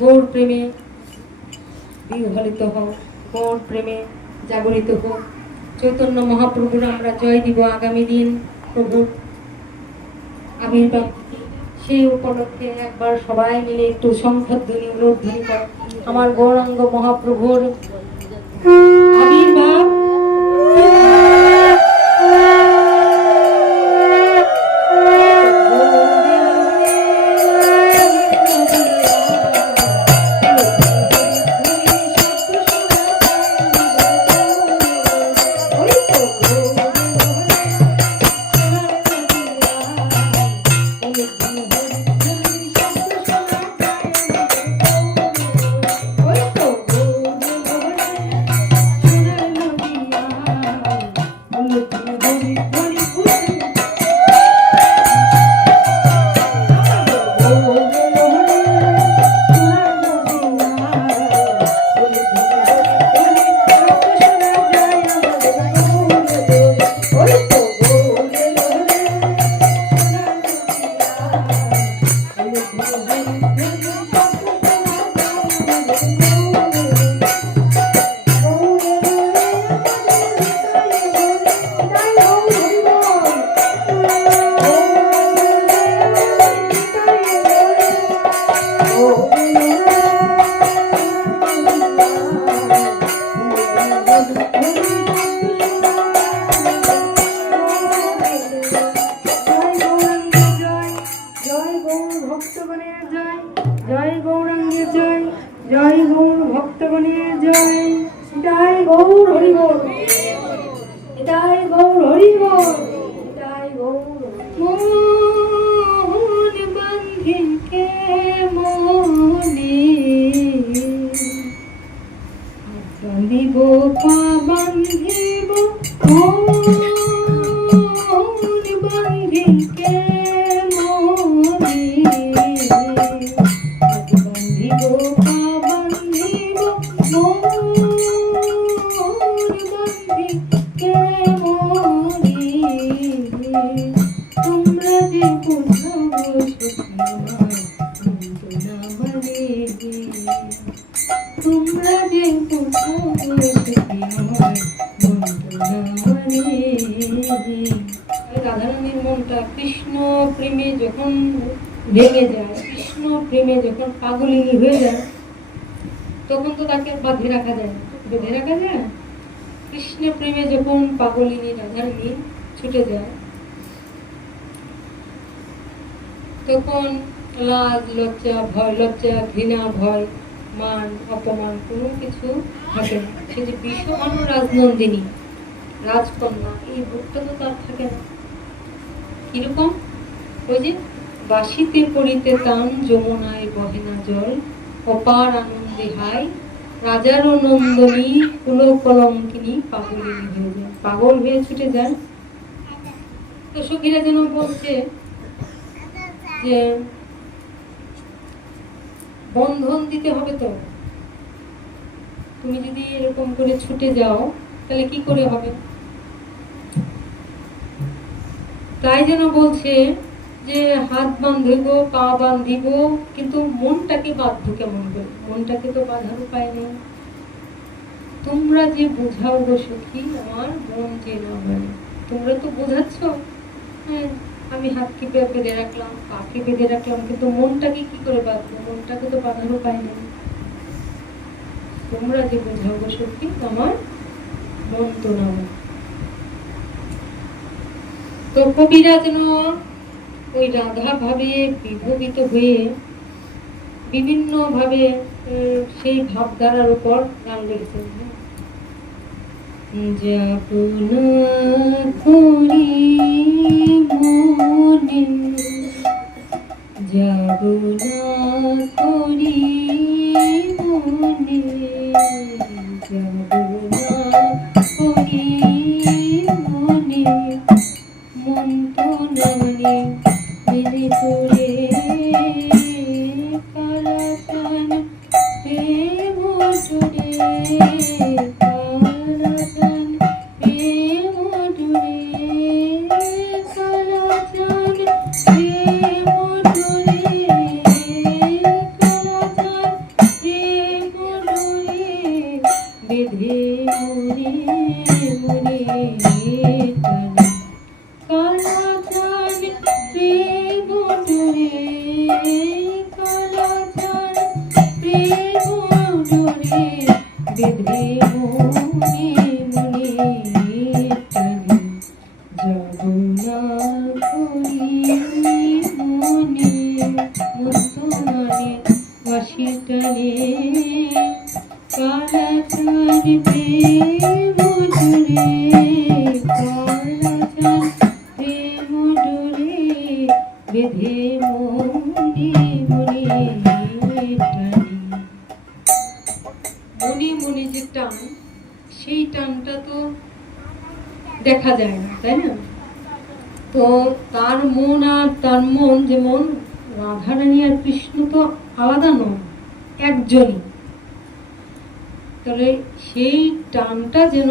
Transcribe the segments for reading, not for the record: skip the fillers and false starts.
গৌর প্রেমে বিহ্বলিত হোক, গৌর প্রেমে জাগরিত হোক। চৈতন্য মহাপ্রভুর আমরা জয় দিব আগামী দিন প্রভু আবির্ভাব, সেই উপলক্ষে একবার সবাই মিলে একটু শঙ্খধ্বনি উলধ্বনি কর। আমার গৌরাঙ্গ মহাপ্রভুর আবির্ভাব জয় গৌরাঙ্গের জয়, জয় গৌর ভক্তগণের জয়। এটাই গৌর হরি বল, এটাই গৌর হরি বল, এটাই গৌর। মোহন বান্ধিকে মনে বান্ধিব, পা বান্ধিব, মোহন বান্ধিকে রাধারানীর মনটা কৃষ্ণ প্রেমে যখন ভেঙে যায়, কৃষ্ণ প্রেমে যখন পাগলিনী হয়ে যায়, তখন তো তাকে বাঁধে রাখা যায়, বেঁধে রাখা যায়। কৃষ্ণ প্রেমে যখন পাগলিনী রাধারানী ছুটে যায়, তখন লাজ লজ্জা ভয়, লজ্জা ঘৃণা ভয় মান অপমান কোনো কিছু থাকে না। সে যে বিষমান রাজনন্দিনী রাজকন্যা, এই ভোগটা তো তার থাকে না। কিরকম? ওই যে বাসিতে পড়িতে টান যমুনায় বহে না জল, অপার আনন্দে হাই রাজার নন্দনী কুল কলঙ্কিনী পাগলিনী হয়ে যায়, পাগল হয়ে ছুটে যায়। তো সখীরা যেন বলছে যে বন্ধন দিতে হবে, তো তুমি যদি এরকম করে ছুটে যাও তাহলে কি করে হবে? তাই যেন বলছে যে হাত বাঁধিব, পা বাঁধিব, কিন্তু মনটাকে বাধ্য কেমন করে? মনটাকে তো বাঁধার উপায় নেই। তোমরা যে বোঝাও গো সখী আমার মন যে না হয়, তোমরা তো বোঝাচ্ছ, হ্যাঁ আমি হাতকে বেঁধে রাখলাম, পাকে বেঁধে রাখলাম, কিন্তু মনটাকে কি করে বাঁধবো? মনটাকে তো বাঁধার উপায় নেই। তোমরা যে বোঝাও গো সখী আমার মন তো না। তো কবিরা যেন ওই রাধা ভাবে বিভোগিত হয়ে বিভিন্ন ভাবে সেই ভাবধারার উপর গান লিখেছেন। যাবনা করি মনে, যাবনা করি মনে, যাবনা করি মনে, মন তো নারে মেরে পড়ে কালাচান হে মধুরে, কালাচান হে মধুরে, কালাচান হে মধুরে, কালাচান মনে মনে টানি যাব না করি মনে মুক্তমানে বাঁশির টানে কালাচাঁদ প্রেম ডোরে কালাচাঁদ প্রেম ডোরে বেঁধে মনে মনে টানি। মনে মনে যে টান, সেই টানটা তো দেখা যায় না, তাই না? তো তার মন আর তার মন, যেমন রাধারানী আর কৃষ্ণ তো আলাদা নয়, একজনই। তাহলে সেই টানটা যেন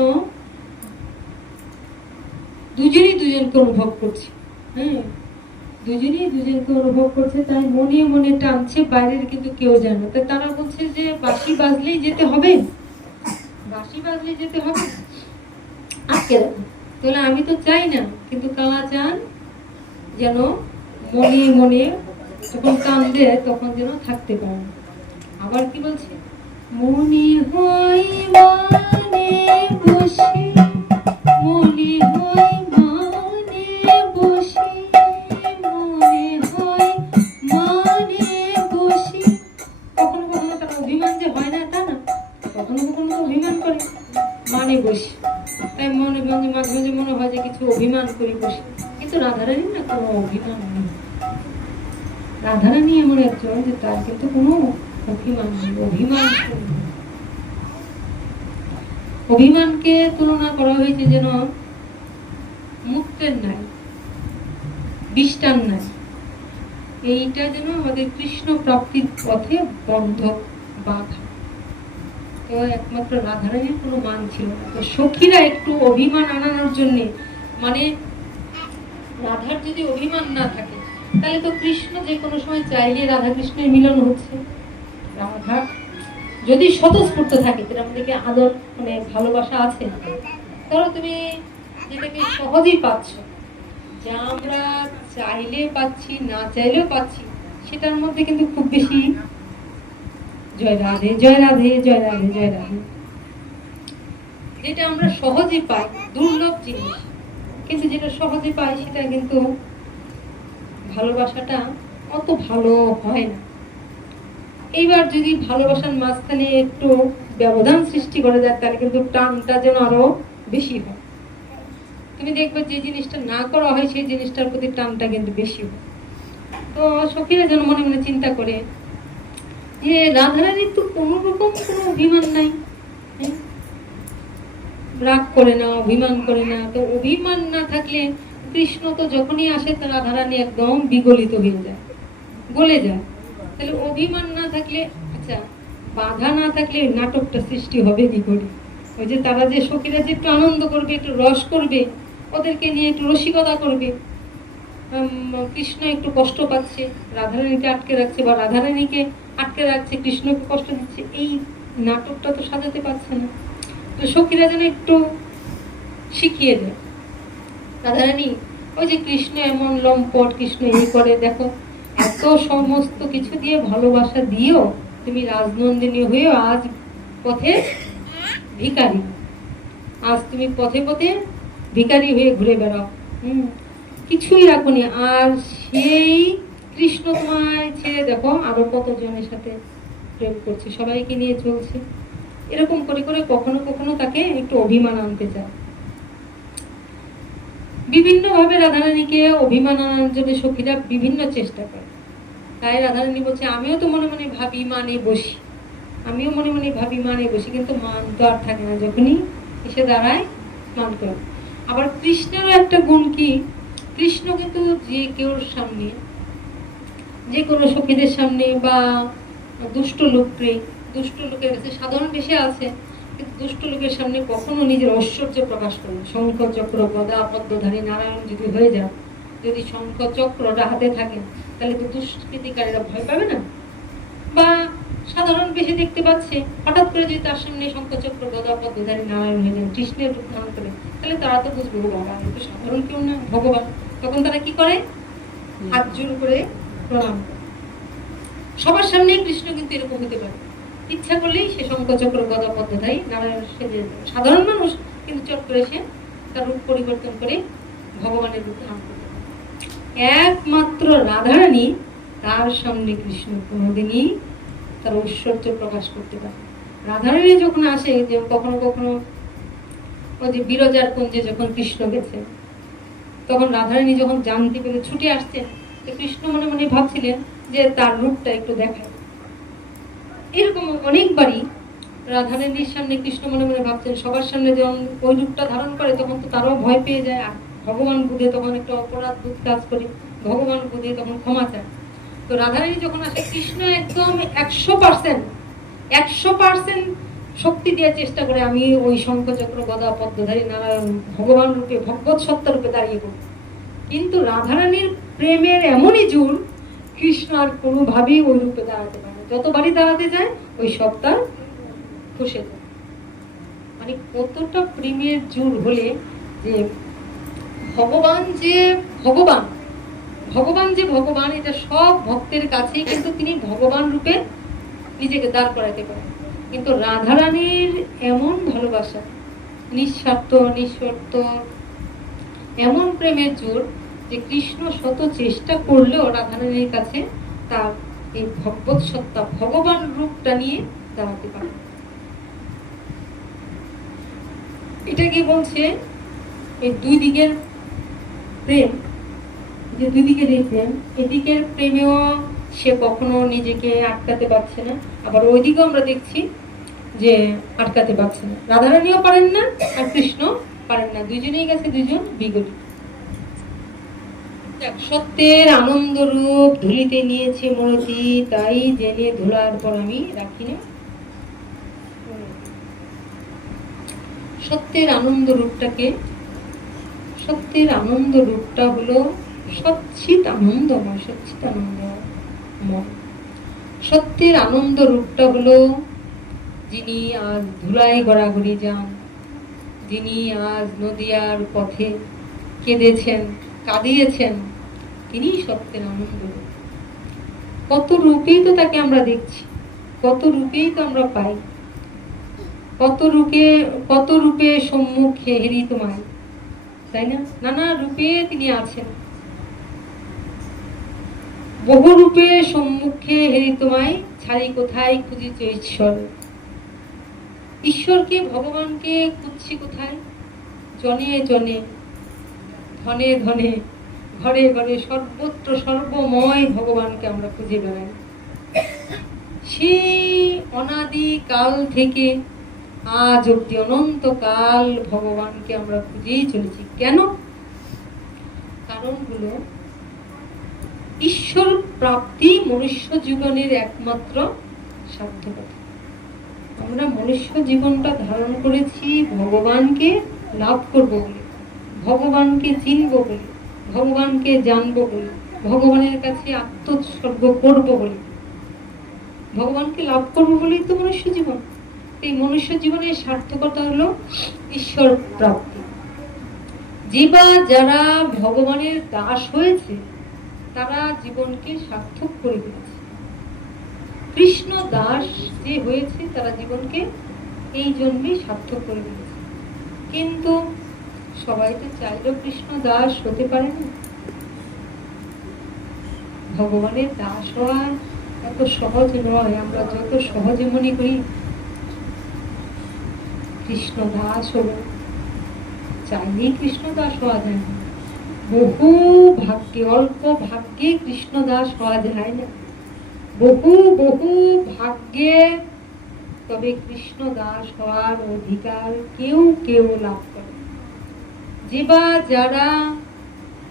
দুজনই দুজনকে অনুভব করছে, হ্যাঁ, দুজনই দুজনকে অনুভব করছে, তাই মনে মনে টানছে, বাইরের কিন্তু কেউ জানে না। তাই তারা বলছে যে বাঁশি বাজলেই যেতে হবে, বাঁশি বাজলেই যেতে হবে, আজকে দেখো। তাহলে আমি তো চাই না, কিন্তু কালাচাঁদ যেন মনে মনে যখন কান্দে তখন যেন থাকতে পারে। আবার কি বলছে, মনে হয় মানে বসে, মনে হয় মানে বসে, মনে হয় মানে বসে। কখনো কখনো তার অভিমান যে হয় না তা না, কখনো কখনো অভিমান করে মানে বসে। তাই মনে মাঝে মাঝে মনে হয় যে কিছু অভিমান করে বসে, কিন্তু রাধারানী না কোনো অভিমান নেই। রাধারানী এমন একজন যে তার কিন্তু কোনো অভিমান নেই। অভিমানকে তুলনা করা হয়েছে যেন মুক্তের নাই, বিষ্টান নাই। এইটা যেন আমাদের কৃষ্ণ প্রাপ্তির পথে বন্ধক বাধা। তো একমাত্র রাধারানীর কোনো মান ছিল না। তো সখীরা একটু অভিমান আনানোর জন্যে, মানে রাধার যদি অভিমান না থাকে তাহলে তো কৃষ্ণ যে কোনো সময় চাইলে রাধা কৃষ্ণের মিলন হচ্ছে। রাধা যদি স্বতঃস্ফূর্ত থাকে, যেরকম থেকে আদর মানে ভালোবাসা আছে, ধরো তুমি যেটাকে সহজেই পাচ্ছ, যা আমরা চাইলে পাচ্ছি না চাইলেও পাচ্ছি, সেটার মধ্যে কিন্তু খুব বেশি জয় রাধে জয় রাধে জয় রাধে জয় রাধে, যেটা আমরা সহজে পাই, দুর্লভ জিনিস, কিন্তু যেটা সহজে পাই সেটা কিন্তু ভালোবাসাটা অত ভালো হয় না। এইবার যদি ভালোবাসার মাঝখানে একটু ব্যবধান সৃষ্টি করে যায়, তাহলে কিন্তু টানটা যেন আরো বেশি হয়। তুমি দেখবে যে জিনিসটা না করা হয় সেই জিনিসটার প্রতি টানটা কিন্তু বেশি হয়। তো সখীরা যেন মনে মনে চিন্তা করে যে রাধারানীর তো কোনো রকম কোনো অভিমান নাই, রাগ করে না, অভিমান করে না। তো অভিমান না থাকলে কৃষ্ণ তো যখনই আসে তার রাধারানী একদম বিগলিত হয়ে যায়, গলে যায়। তাহলে অভিমান না থাকলে, আচ্ছা বাধা না থাকলে নাটকটা সৃষ্টি হবে কি করে? ওই যে তারা যে সখীরা যে একটু আনন্দ করবে, একটু রস করবে, ওদেরকে নিয়ে একটু রসিকতা করবে, কৃষ্ণ একটু কষ্ট পাচ্ছে, রাধারানীকে আটকে রাখছে, বা রাধারানীকে আটকে রাখছে, কৃষ্ণকে কষ্ট দিচ্ছে, এই নাটকটা তো সাজাতে পারছে না। তো সখীরা যেন একটু শিখিয়ে দেয় রাধারানী, ওই যে কৃষ্ণ এমন লম্পট, কৃষ্ণ এই করে, দেখো এত সমস্ত কিছু দিয়ে ভালোবাসা দিও, তুমি রাজনন্দিনী হয়েও আজ পথে ভিখারি, আজ তুমি পথে পথে ভিখারি হয়ে ঘুরে বেড়াও, কিছুই রাখুনি। আর সেই কৃষ্ণ তোমায় ছেড়ে দেখো আরো কতজনের সাথে প্রেম করছে, সবাইকে নিয়ে চলছে। এরকম করে করে কখনো কখনো তাকে একটু অভিমান আনতে চায়। বিভিন্ন ভাবে রাধারানীকে অভিমান আনার জন্য সখীরা বিভিন্ন চেষ্টা করে। তাই রাধারানী বলছে, আমিও তো মনে মনে ভাবি মানে বসি, আমিও মনে মনে ভাবি মানে বসি, কিন্তু মান তো আর থাকে না, যখনই এসে দাঁড়ায় মান করে। আবার কৃষ্ণেরও একটা গুণ কি, কৃষ্ণ কিন্তু যে কেউর সামনে, যে কোনো সখীদের সামনে বা দুষ্ট লোকের কাছে সাধারণ বেশে আছে, কিন্তু দুষ্ট লোকের সামনে কখনো নিজের ঐশ্বর্য প্রকাশ করে না। শঙ্খ চক্র গদা পদ্মধারী নারায়ণ যদি হয়ে যায়, যদি শঙ্খ চক্রটা হাতে থাকে, তাহলে তো দুষ্কৃতিকারীরা ভয় পাবে না। বা সাধারণ বেশে দেখতে পাচ্ছে, হঠাৎ করে যদি তার সামনে শঙ্খ চক্র গদা পদ্মধারী নারায়ণ হয়ে যান, কৃষ্ণের রূপ ধারণ করে, তাহলে তারা তো বুঝবে বাবা কিন্তু সাধারণ কেউ না, ভগবান। তখন তারা কি করে, হাত জোড় করে প্রণাম করে। সবার সামনে কৃষ্ণ কিন্তু এরকম হতে পারে, ইচ্ছা করলেই সে শঙ্খচক্র গদা পদ্মধারী নারায়ণ সেজে, সাধারণ মানুষ কিন্তু চট করে সে তার রূপ পরিবর্তন করে ভগবানের রূপ ধারণ করতে পারে। একমাত্র রাধারানী তার সামনে কৃষ্ণ কোনোদিনই তার ঐশ্বর্য প্রকাশ করতে পারে। রাধারানী যখন আসে, যে কখনো কখনো ওই যে বিরজার কুঞ্জে যখন কৃষ্ণ গেছে, তখন রাধারানী যখন জানতে পেরে ছুটে আসছেন, কৃষ্ণ মনে মনে ভাবছিলেন যে তার রূপটা একটু দেখায়। এরকম অনেকবারই রাধারানীর সামনে কৃষ্ণ মনে মনে ভাবছেন, সবার সামনে যখন ওই রূপটা ধারণ করে তখন তো তারাও ভয় পেয়ে যায়, আর ভগবান বুধে তখন একটা অপরাধ বোধ কাজ করে, ভগবান বুধে তখন ক্ষমা চায়। তো রাধারানী যখন আসে, কৃষ্ণ একদম 100% শক্তি দিয়ে চেষ্টা করে আমি ওই শঙ্খচক্র গদা পদ্মধারী নারায়ণ ভগবান রূপে, ভগবত সত্তা রূপে দাঁড়িয়ে পড়ব। কিন্তু রাধারানীর প্রেমের এমনই জোর, কৃষ্ণ আর কোনোভাবেই ওই রূপে দাঁড়াতে পারে না। যতবারই দাঁড়াতে যায় ওই সত্তা খসে যায়। মানে কতটা প্রেমের জোর হলে যে ভগবান যে ভগবান, ভগবান যে ভগবান, এটা সব ভক্তের কাছেই কিন্তু তিনি ভগবান রূপে নিজেকে দাঁড় করাতে পারেন। কিন্তু রাধারানীর এমন ভালোবাসা, নিঃস্বার্থ নিঃশর্ত এমন প্রেমের জোর যে কৃষ্ণ শত চেষ্টা করলেও রাধারানীর কাছে তার এই ভগবত সত্তা, ভগবান রূপটা নিয়ে দাঁড়াতে পারে। এটা কি বলছে, এই দুই দিকের প্রেম, যে দুই দিকের এই প্রেম, এদিকের প্রেমেও সে কখনো নিজেকে আটকাতে পারছে না, আবার ওইদিকেও আমরা দেখছি যে আটকাতে পারছে না। রাধারানীও পারেন না আর কৃষ্ণ পারেন না, দুইজনেই গেছে দুইজন বিগড়ি। সত্যের আনন্দ রূপ ধুলিতে নিয়েছে মূরতি, তাই জেনে ধুলার পর আমি রাখি না। সত্যের আনন্দ রূপটাকে, সত্যের আনন্দ রূপটা হলো সচ্চিত আনন্দময়, সচ্চিত আনন্দময়। সত্যের আনন্দ রূপটা হলো যিনি আজ ধুলায় গড়াগড়ি যান, যিনি আজ নদিয়ার পথে কেঁদেছেন, কাঁদিয়েছেন, তিনি সত্যের আনন্দ রূপ। কত রূপেই তো তাকে আমরা দেখছি, কত রূপেই তো আমরা পাই, কত রূপে সম্মুখে হেরি তোমায়, তাই না? নানা রূপে তিনি আছেন, বহু রূপে সম্মুখে হেরি তোমায়, ছাড়ি কোথায় খুঁজিছ ঈশ্বর। ঈশ্বরকে, ভগবানকে খুঁজছি কোথায়? জনে জনে, ধনে ধনে, ঘরে ঘরে, সর্বত্র সর্বময় ভগবানকে আমরা খুঁজে বেড়াই। সেই অনাদি কাল থেকে আজ অব্দি অনন্তকাল ভগবানকে আমরা খুঁজেই চলেছি। কেন? কারণ হলো ঈশ্বর প্রাপ্তি মনুষ্য জীবনের একমাত্র সার্থকতা। আমরা মনুষ্য জীবনটা ধারণ করেছি ভগবানকে লাভ করব বলে, ভগবানকে চিনব বলে, ভগবানকে জানবো বলে, ভগবানের কাছে আত্মোৎসর্গ করব বলে, ভগবানকে লাভ করবো বলেই তো মনুষ্য জীবন। এই মনুষ্য জীবনের সার্থকতা হলো ঈশ্বর প্রাপ্তি। যারা ভগবানের দাস হয়েছে তারা জীবনকে সার্থক করে দিয়েছে। কৃষ্ণ দাস যে হয়েছে তারা জীবনকে এই জন্যই সার্থক করে দিয়েছে। কিন্তু সবাই তো চাইলেও কৃষ্ণ দাস হতে পারে না। ভগবানের দাস হওয়া এত সহজ নয়। আমরা যত সহজে মনে করি কৃষ্ণ দাস হলো, চাইলেই কৃষ্ণ দাস হওয়া যায় না। বহু ভাগ্যে, অল্প ভাগ্যে কৃষ্ণ দাস হওয়া যায় না। বহু বহু ভাগ্যে তবে কৃষ্ণ দাস হওয়ার অধিকার কেউ কেউ লাভ করে। যারা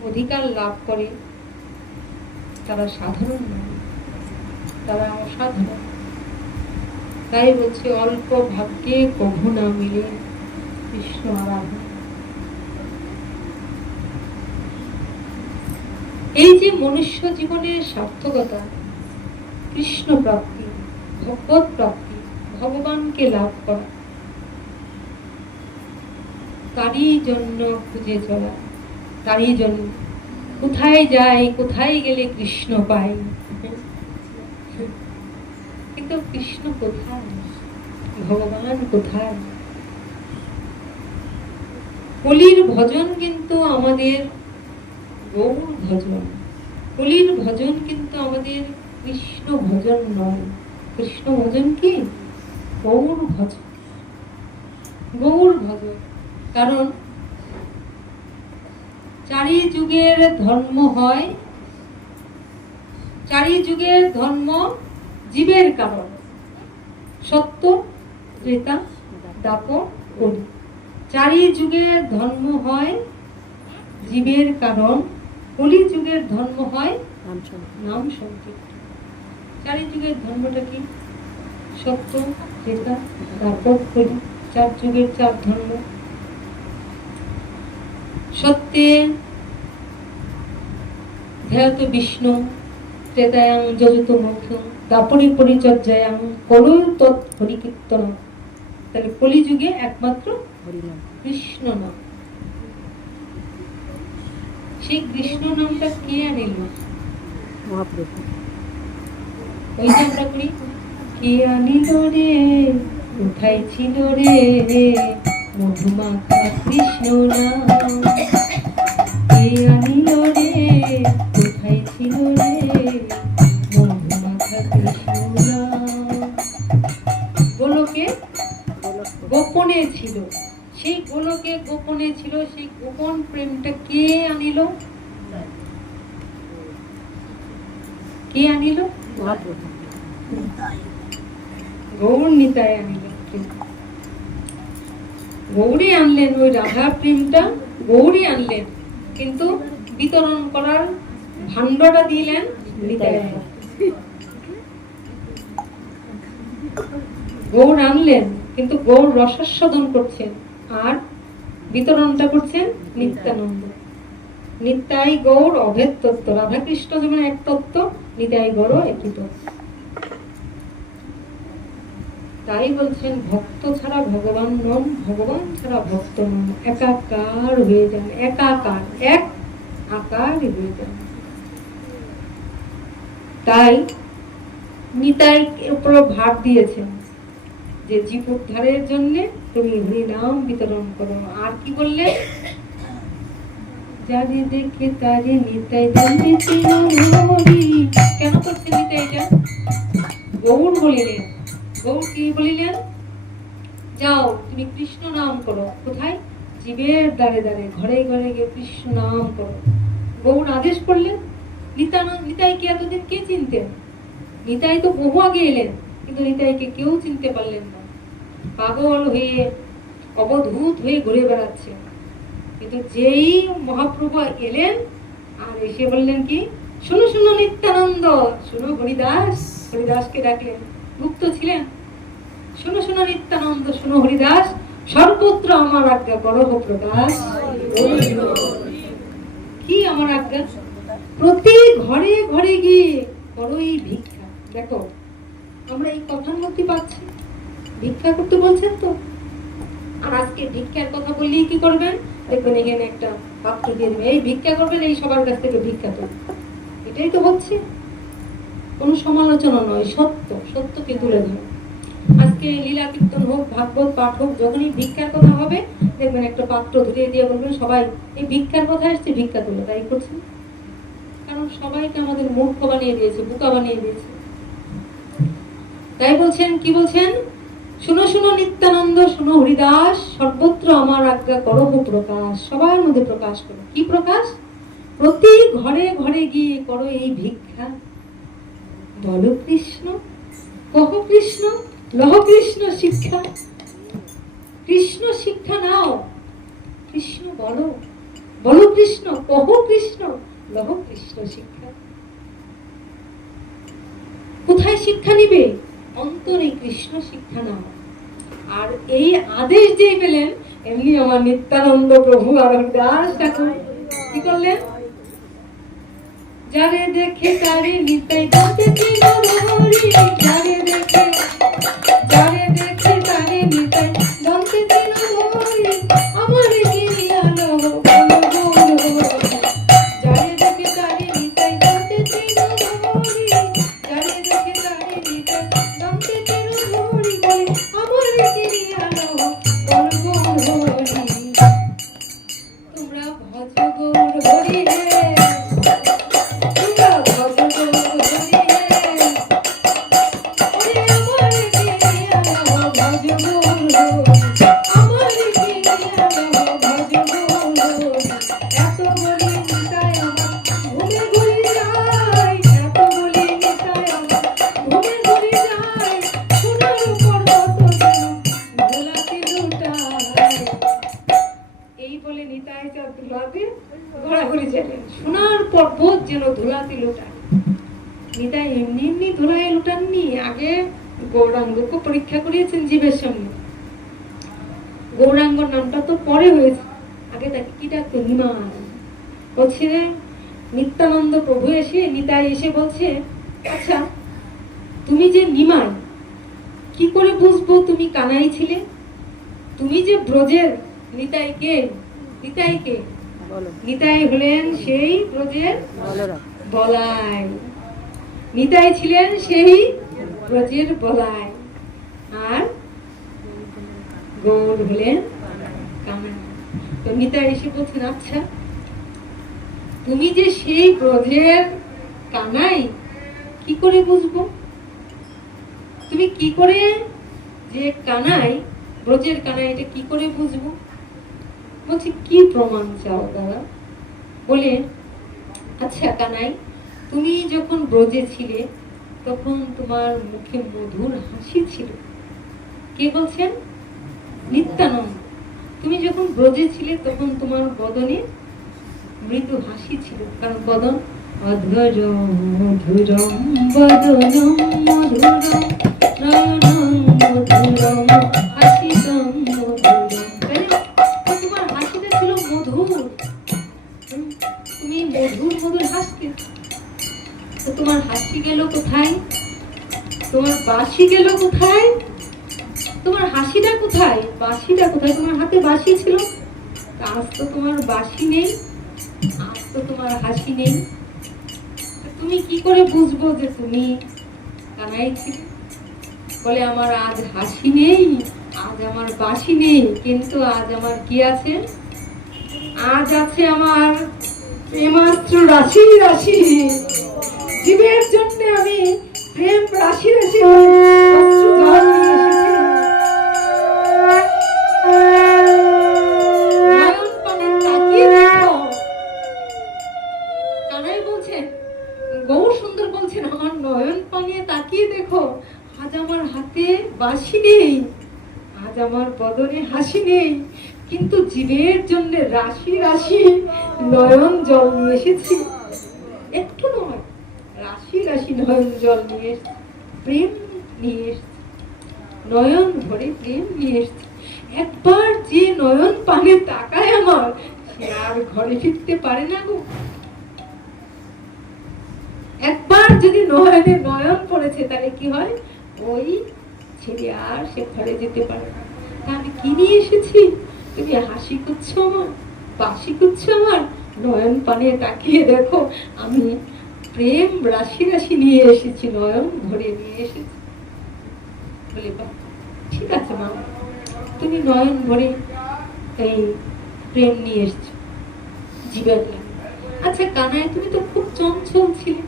অধিকার লাভ করে তারা সাধারণ নয়, তারা অসাধারণ। তাই বলছে অল্প ভাগ্যে কভু না মিলে কৃষ্ণ আরাধনা। এই যে মনুষ্য জীবনের সার্থকতা, কৃষ্ণ প্রাপ্তি, ভগবত প্রাপ্তি, ভগবানকে লাভ করা, তারই জন্য খুঁজে চলা, তারই জন্য কোথায় যাই, কোথায় গেলে কৃষ্ণ পাই। তো কৃষ্ণ কোথায়, ভগবান কোথায়? কলির ভজন কিন্তু আমাদের গৌর ভজন, কলির ভজন কিন্তু আমাদের কৃষ্ণ ভজন নয়। কৃষ্ণ ভজন কি? গৌর ভজন, গৌর ভজন। কারণ চারি যুগের ধর্ম হয়, চারি যুগের ধর্ম জীবের কারণ, সত্য, ত্রেতা, দাপর, কলি। চারি যুগের ধর্ম হয় জীবের কারণ, কলি যুগের ধর্ম হয় নাম সংকীর্তন। চারি যুগের ধর্মটা কি? সত্য, ত্রেতা, দাপর, কলি। চার যুগের চার ধর্ম। সত্যে ধ্যায়ত বিষ্ণু, ত্রেতায়াং যজত মোক্ষম, দাপরে পরিচর্যায়াং করো তৎ হরিকীর্তন। তাহলে কলিযুগে একমাত্র কৃষ্ণ নাম। সেই কৃষ্ণ নামটা কে আনিল? মহাপ্রভু। ওই যে আমরা করি, কে আনিল রে, কোথায় ছিল রে মধুমাখা কৃষ্ণ নাম, কে আনিল রে, কোথায় ছিল রে মধুমাখা কৃষ্ণ নাম। গোলকে গোপনে ছিল, সেই গোলকে গোপনে ছিল, সেই গোপন প্রেমটা কে আনিল? কে আনিল? গৌর নিতাই আনিল। গৌরী আনলেন, ওই রাধা প্রেমটা গৌরী আনলেন, কিন্তু বিতরণ করার ভাণ্ডটা দিলেন নিতাই। গৌর আনলেন, কিন্তু গৌর রসাস্বাদন করছেন আর বিতরণটা করছেন নিত্যানন্দ। নিতাই গৌর অভেদ তত্ত্ব। রাধাকৃষ্ণ যেমন এক তত্ত্ব, নিতাই গৌর একই তত্ত্ব। তাই বলছেন ভক্ত ছাড়া ভগবান নন, ভগবান ছাড়া ভক্ত নন। একাকার হয়ে যান, একাকার, এক আকার হয়ে যান। তাই নিতাই উপর ভার দিয়েছেন যে জীব উদ্ধারের জন্য তুমি হরি নাম বিতরণ করো। আর কি বললে? যারে দেখে তারে নিতাই জানতে চিরহরি। কেন করছে নিতাইটা? গৌর বলিলেন। গৌর কি বলিলেন? যাও তুমি কৃষ্ণ নাম করো। কোথায়? জীবের দ্বারে দ্বারে, ঘরে ঘরে গিয়ে কৃষ্ণ নাম করো। গৌর আদেশ করলেন। নিতাইকে এতদিন কে চিনতেন? নিতাই তো বহু আগে এলেন, কিন্তু নিতাইকে কেউ চিনতে পারলেন না। পাগল হয়ে অবধূত হয়ে ঘুরে বেড়াচ্ছে। কিন্তু যেই মহাপ্রভু এলেন আর এসে বললেন কি, শোনো শোনো নিত্যানন্দ, শোনো হরিদাস। হরিদাসকে ডাকলেন, গুপ্ত ছিলেন। শোনো শোনো নিত্যানন্দ, শোনো হরিদাস, সর্বত্র আমার আজ্ঞা করো প্রকাশ। কি আমার আজ্ঞা? প্রতি ঘরে ঘরে গিয়ে করো এই ভিক্ষা। দেখো আমরা এই কথার মধ্যে পাচ্ছি ভিক্ষা করতে বলছেন তো। আর আজকে ভিক্ষার কথা বললেই কি করবেন? দেখবেন এখানে একটা পাত্র দিয়ে দেবে, এই ভিক্ষা করবেন, এই সবার কাছ থেকে ভিক্ষা তো। এটাই তো হচ্ছে। কোনো সমালোচনা নয়, সত্য, সত্যকে তুলে ধরে। আজকে লীলা কীর্তন হোক, ভাগবত পাঠ হোক, যখনই ভিক্ষার কথা হবে দেখবেন একটা পাত্র ধরিয়ে দিয়ে বলবেন সবাই এই ভিক্ষার কথা এসছে, ভিক্ষা তুলে। তাই করছেন, কারণ সবাইকে আমাদের মূর্খ বানিয়ে দিয়েছে, বোকা বানিয়ে দিয়েছে। তাই বলছেন, কি বলছেন? শুনো শুনো নিত্যানন্দ, শুনো হরিদাস, সর্বত্র আমার আজ্ঞা করো প্রকাশ। সবার মধ্যে প্রকাশ করো। কি প্রকাশ? প্রতি ঘরে ঘরে গিয়ে করো এই ভিক্ষা। বলো কৃষ্ণ, কহ কৃষ্ণ, লহ কৃষ্ণ শিক্ষা। কৃষ্ণ শিক্ষা নাও, কৃষ্ণ বলো, বলো কৃষ্ণ, কহ কৃষ্ণ, লহ কৃষ্ণ শিক্ষা। কোথায় শিক্ষা নিবে? অন্তরে কৃষ্ণ শিক্ষা নাও। আর এই আদেশ যে পেলেন, এমনি আমার নিত্যানন্দ প্রভু আর দাস ঠাকুর কি করলেন? যারে দেখে তারে নিতাই জানতে চিরহরি। যারে দেখে তারে নিতাই জানতে চিরহরি। আমার গিরিয়ালো বলো গৌর। যারে দেখে তারে নিতাই জানতে চিরহরি। যারে দেখে তারে নিতাই জানতে ভজ গৌর আমার কিনিয়া দেহ ভজ গৌর এত বলি নিতাই আমার ঘুমে ঘুরি যায় এত বলি নিতাই আমার ঘুমে ঘুরি যায় সোনার পর্বত যেন ধুলাতে লুটায় এই বলে নিতাই চাঁদ ধুলাতে ঘোরাঘুরি চলেন সোনার পর্বত যেন ধুলাতে লুটায় নিতাই এমনি এমনি ধুলায় লুটাননি আগে গৌরাঙ্গকে পরীক্ষা করিয়েছেন জীবের সামনে গৌরাঙ্গ নামটা তো পরে হয়েছে আগে তাকে কি ডাকতো নিমাই বলছে নিত্যানন্দ প্রভু এসে নিতাই এসে বলছে আচ্ছা তুমি যে নিমাই কি করে বুঝবো তুমি কানাই ছিলে তুমি যে ব্রজের নিতাই কে নিতাই হলেন সেই ব্রজের বলাই নিতাই ছিলেন সেই ব্রজের বলাই আর গৌর হলেন কানাই তো নিতাই এসে বলছেন আচ্ছা তুমি যে সেই ব্রজের কানাই কি করে বুঝবো তুমি কি করে যে কানাই ব্রজের কানাই এটা কি করে বুঝবো বলছি কি প্রমাণ চাও দাদা বলে আচ্ছা কানাই তুমি যখন ব্রজে ছিলে তখন তোমার মুখে মধুর হাসি ছিল কে বলছেন নিত্যানন্দ তুমি যখন ব্রজে ছিলে তখন তোমার বদনে মৃদু হাসি ছিল কারণ বদন অধরম মধুরম বদনম মধুরম নয়নম মধুরম হাসিতম মধুরম তোমার হাসিটা ছিল মধুর তুমি মধুর মধুর হাসতে তো তোমার হাসি গেল কোথায় তোমার বাঁশি গেল কোথায় তোমার হাসিটা কোথায় বাঁশিটা কোথায় তোমার হাতে বাঁশি ছিল আজ তো তোমার বাঁশি নেই আজ তো তোমার হাসি নেই তুমি কি করে বুঝবো যে তুমি কানাই ছিলে বলে আমার আজ হাসি নেই আজ আমার বাঁশি নেই কিন্তু আজ আমার কি আছে আজ আছে আমার প্রেমাস্ত্র রাশি রাশি জীবের জন্য আমি প্রেম রাশি রাশি অস্ত্র জল নিয়ে এসেছি নয়ন পানে তাকিয়ে দেখো কানাই বলছেন গৌর সুন্দর বলছেন আমার নয়ন পানে তাকিয়ে দেখো আজ আমার হাতে বাঁশি নেই আজ আমার বদনে হাসি নেই কিন্তু জীবের জন্য রাশি রাশি নয়ন জল নিয়ে এসেছি একটু নয় রাশি রাশি নয়ন জল নিয়ে এসেছি প্রেম নিয়ে এসেছি নয়ন ভরে প্রেম নিয়ে এসেছি একবার যে নয়ন পানে তাকায় আমার সে আর ঘরে ফিরতে পারে না গো একবার যদি নয়নে নয়ন পড়েছে তাহলে কি হয় ওই ছেড়ে আর সে ঘরে যেতে পারে না আমি কি নিয়ে এসেছি তুমি হাসি করছো আমার বাসি করছো আমার নয়ন পানে তাকিয়ে দেখো আমি প্রেম রাশি রাশি নিয়ে এসেছি নয়ন ভরে নিয়ে এসেছি বলে বাহ ঠিক আছে মা তুমি নয়ন ভরে এই প্রেম নিয়ে এসছো জীবন আচ্ছা কানাই তুমি তো খুব চঞ্চল ছিলে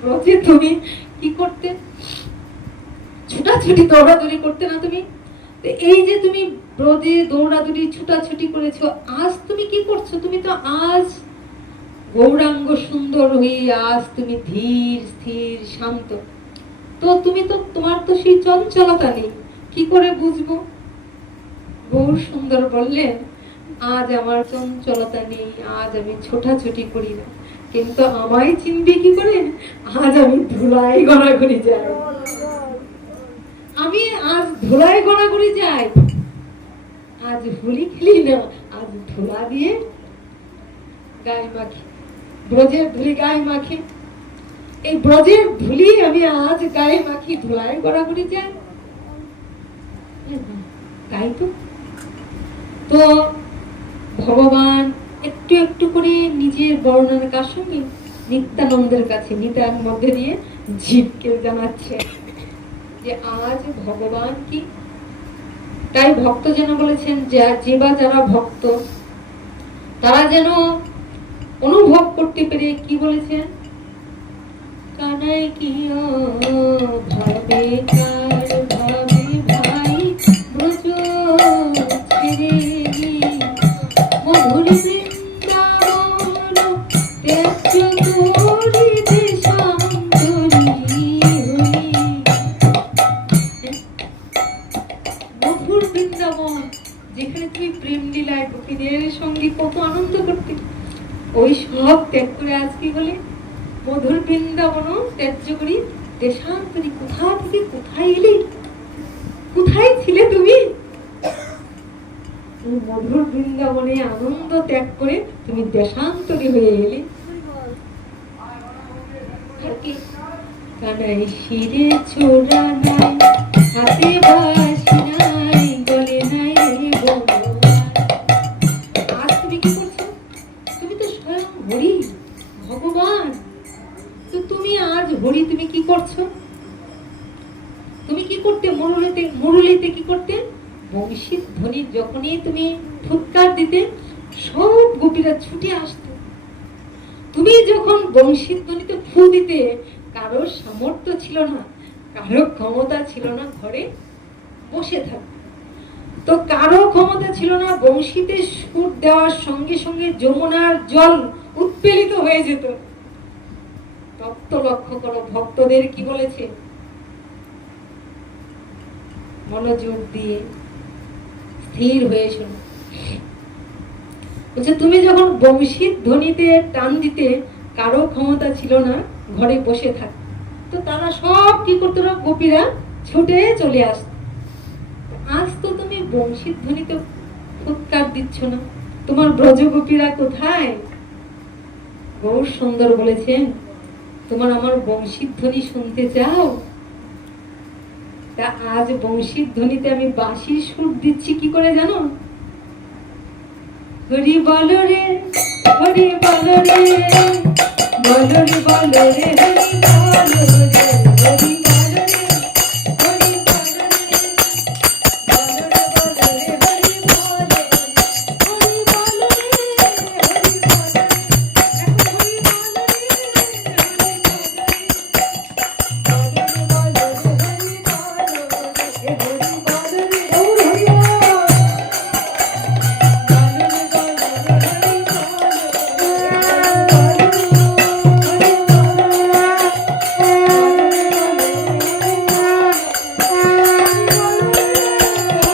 ব্রজে তুমি কি করতে ছুটাছুটি দৌড়াদৌড়ি করতে না তুমি এই যে তুমি ব্রজে দৌড়াদৌড়ি ছুটাছুটি করেছো আজ তুমি কি করছো তুমি তো আজ গৌরাঙ্গ সুন্দর হয়ে আজ তুমি ধীর স্থির শান্ত তো তুমি তো তোমার তো সেই চঞ্চলতা নেই কি করে বুঝবো গৌর সুন্দর বললেন আজ আমার চঞ্চলতা নেই আজ আমি ছোটাছুটি করি না কিন্তু আমায় চিনবে কি করে আজ আমি ধুলায় গড়াগড়ি যাই আমি আজ ধুলায় গড়াগড়ি যাই আজ হোলি খেলি না আজ ধুলা দিয়ে গায়ে মাখি ব্রজের ধুলি গায়ে মাখি এই ব্রজের ধুলি আমি আজ গায়ে মাখি ধুলায় গড়াগড়ি যাই তাই তো তো ভগবান একটু একটু করে নিজের বর্ণনার কার সঙ্গে নিত্যানন্দের কাছে নিতার মধ্যে দিয়ে জীবকে জানাচ্ছে যে আজ ভগবান কি তাই ভক্ত যেন বলেছেন যে বা যারা ভক্ত তারা যেন অনুভব করতে পেরে কি বলেছেন কানাই কি ভাবে বৃন্দাবন ত্যায্য করি দেশান্তরী, কোথা থেকে কোথায় এলি? কোথায় ছিলে তুমি? মধুর বৃন্দাবনে আনন্দ ত্যাগ করে তুমি দেশান্তরী হয়ে এলে। কানাই শিরে চোরা নাই, হাতে বাঁশি নাই, গলে নাই আজ তুমি কি করছো? তুমি তো স্বয়ং হরি, ভগবান। তো তুমি আজ হরি, তুমি কি করছো? তুমি কি করতে? মুরলিতে কি করতে? বংশীর ধ্বনি যখনই তুমি ফুৎকার দিতে সব গোপীরা ছুটে আসতো। তুমি যখন বংশীর ধ্বনিতে ফু দিতে, কারোর সামর্থ্য ছিল না, কারো ক্ষমতা ছিল না ঘরে বসে থাকতে। তো কারো ক্ষমতা ছিল না, বংশীতে সুর দেওয়ার সঙ্গে সঙ্গে যমুনার জল উৎপেলিত হয়ে যেত। তত্ত্ব লক্ষ্য করো, ভক্তদের কি বলেছে? মনোযোগ দিয়ে স্থির হয়ে শোনো। বলছে তুমি যখন বংশীর ধ্বনিতে টান দিতে, কারো ক্ষমতা ছিল না ঘরে বসে থাক। তো তারা সব কি করতো না, গোপীরা ছুটে চলে আসত। আজ তো তুমি বংশীর ধ্বনিতে ফুৎকার দিচ্ছ না, তোমার ব্রজগোপীরা কোথায়? গৌর সুন্দর বলেছেন, তোমার আমার বংশীর ধ্বনি শুনতে চাও? তা আজ বংশীর ধ্বনিতে আমি বাঁশির সুর দিচ্ছি কি করে জানো? হরি বলো রে, হরি বলো রে, বলো রে বলো রে, হরি বলো রে, হরি বলো রে, হরি বলো রে, বলো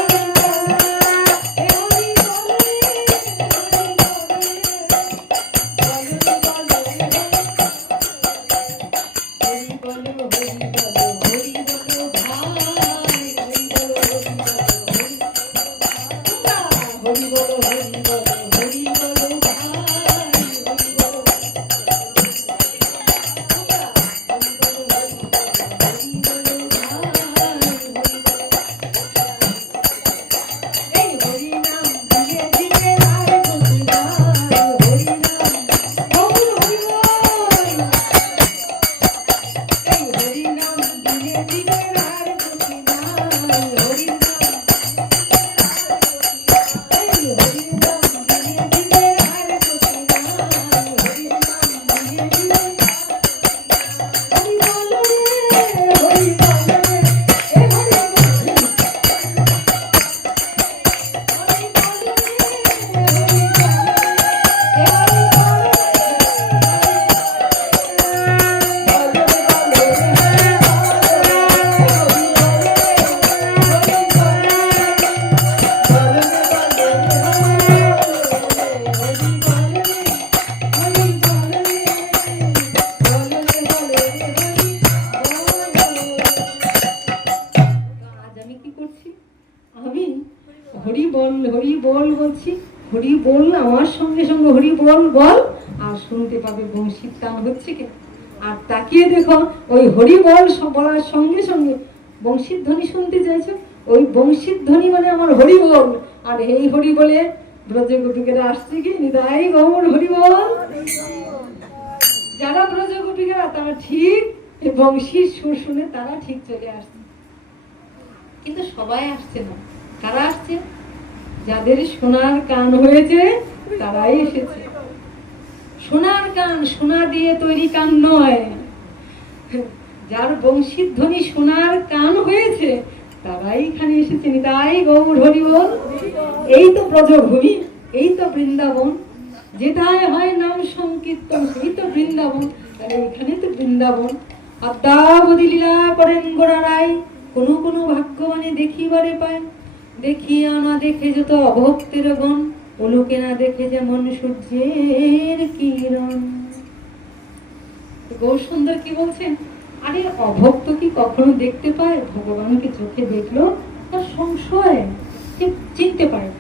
রে বলো রে, হরি বলো রে, হরি বলো রে, হরি বলো রে, এখন হরি বলো রে, হরি বল, আমার সঙ্গে সঙ্গে হরি বল বল, আর শুনতে পাবে বংশীর টান হচ্ছে কেন। আর তাকিয়ে দেখো, ওই হরি বল বলার সঙ্গে সঙ্গে বংশীর ধ্বনি শুনতে চাইছো, ওই বংশীর ধ্বনি মানে আমার হরি বল। আর এই হরি বলে ব্রজগোপিকেরা আসছে কি, নিতাই গৌর হরি বল। যারা ব্রজগোপিকেরা তারা ঠিক বংশীর সুর শুনে তারা ঠিক চলে আসছে, কিন্তু সবাই আসছে না। কারা আসছে? যাদের সোনার কান হয়েছে তারাই এসেছে। সোনার কান, সোনা দিয়ে তৈরি কান নয়, যার বংশীর ধ্বনি সোনার কান হয়েছে তারাই এখানে এসেছে। নিতাই গৌর হরি বল। এই তো ব্রজভূমি, এই তো বৃন্দাবন, যেটায় হয় নাম সংকীর্তন সেই তো বৃন্দাবন। তাহলে এখানে তো বৃন্দাবন। অদ্যাবধি লীলা করেন গোড়ারাই, কোনো কোনো ভাগ্যবানে দেখিবারে পায়। দেখিয়া না দেখে যত অভক্তের গণ, ওলোকে না দেখে যেমন সূর্যের কিরণ। গৌর সুন্দর কি বলছেন, আরে অভক্ত কি কখনো দেখতে পায়? ভগবানকে চোখে দেখলো তার সংশয়, সে চিনতে পারে।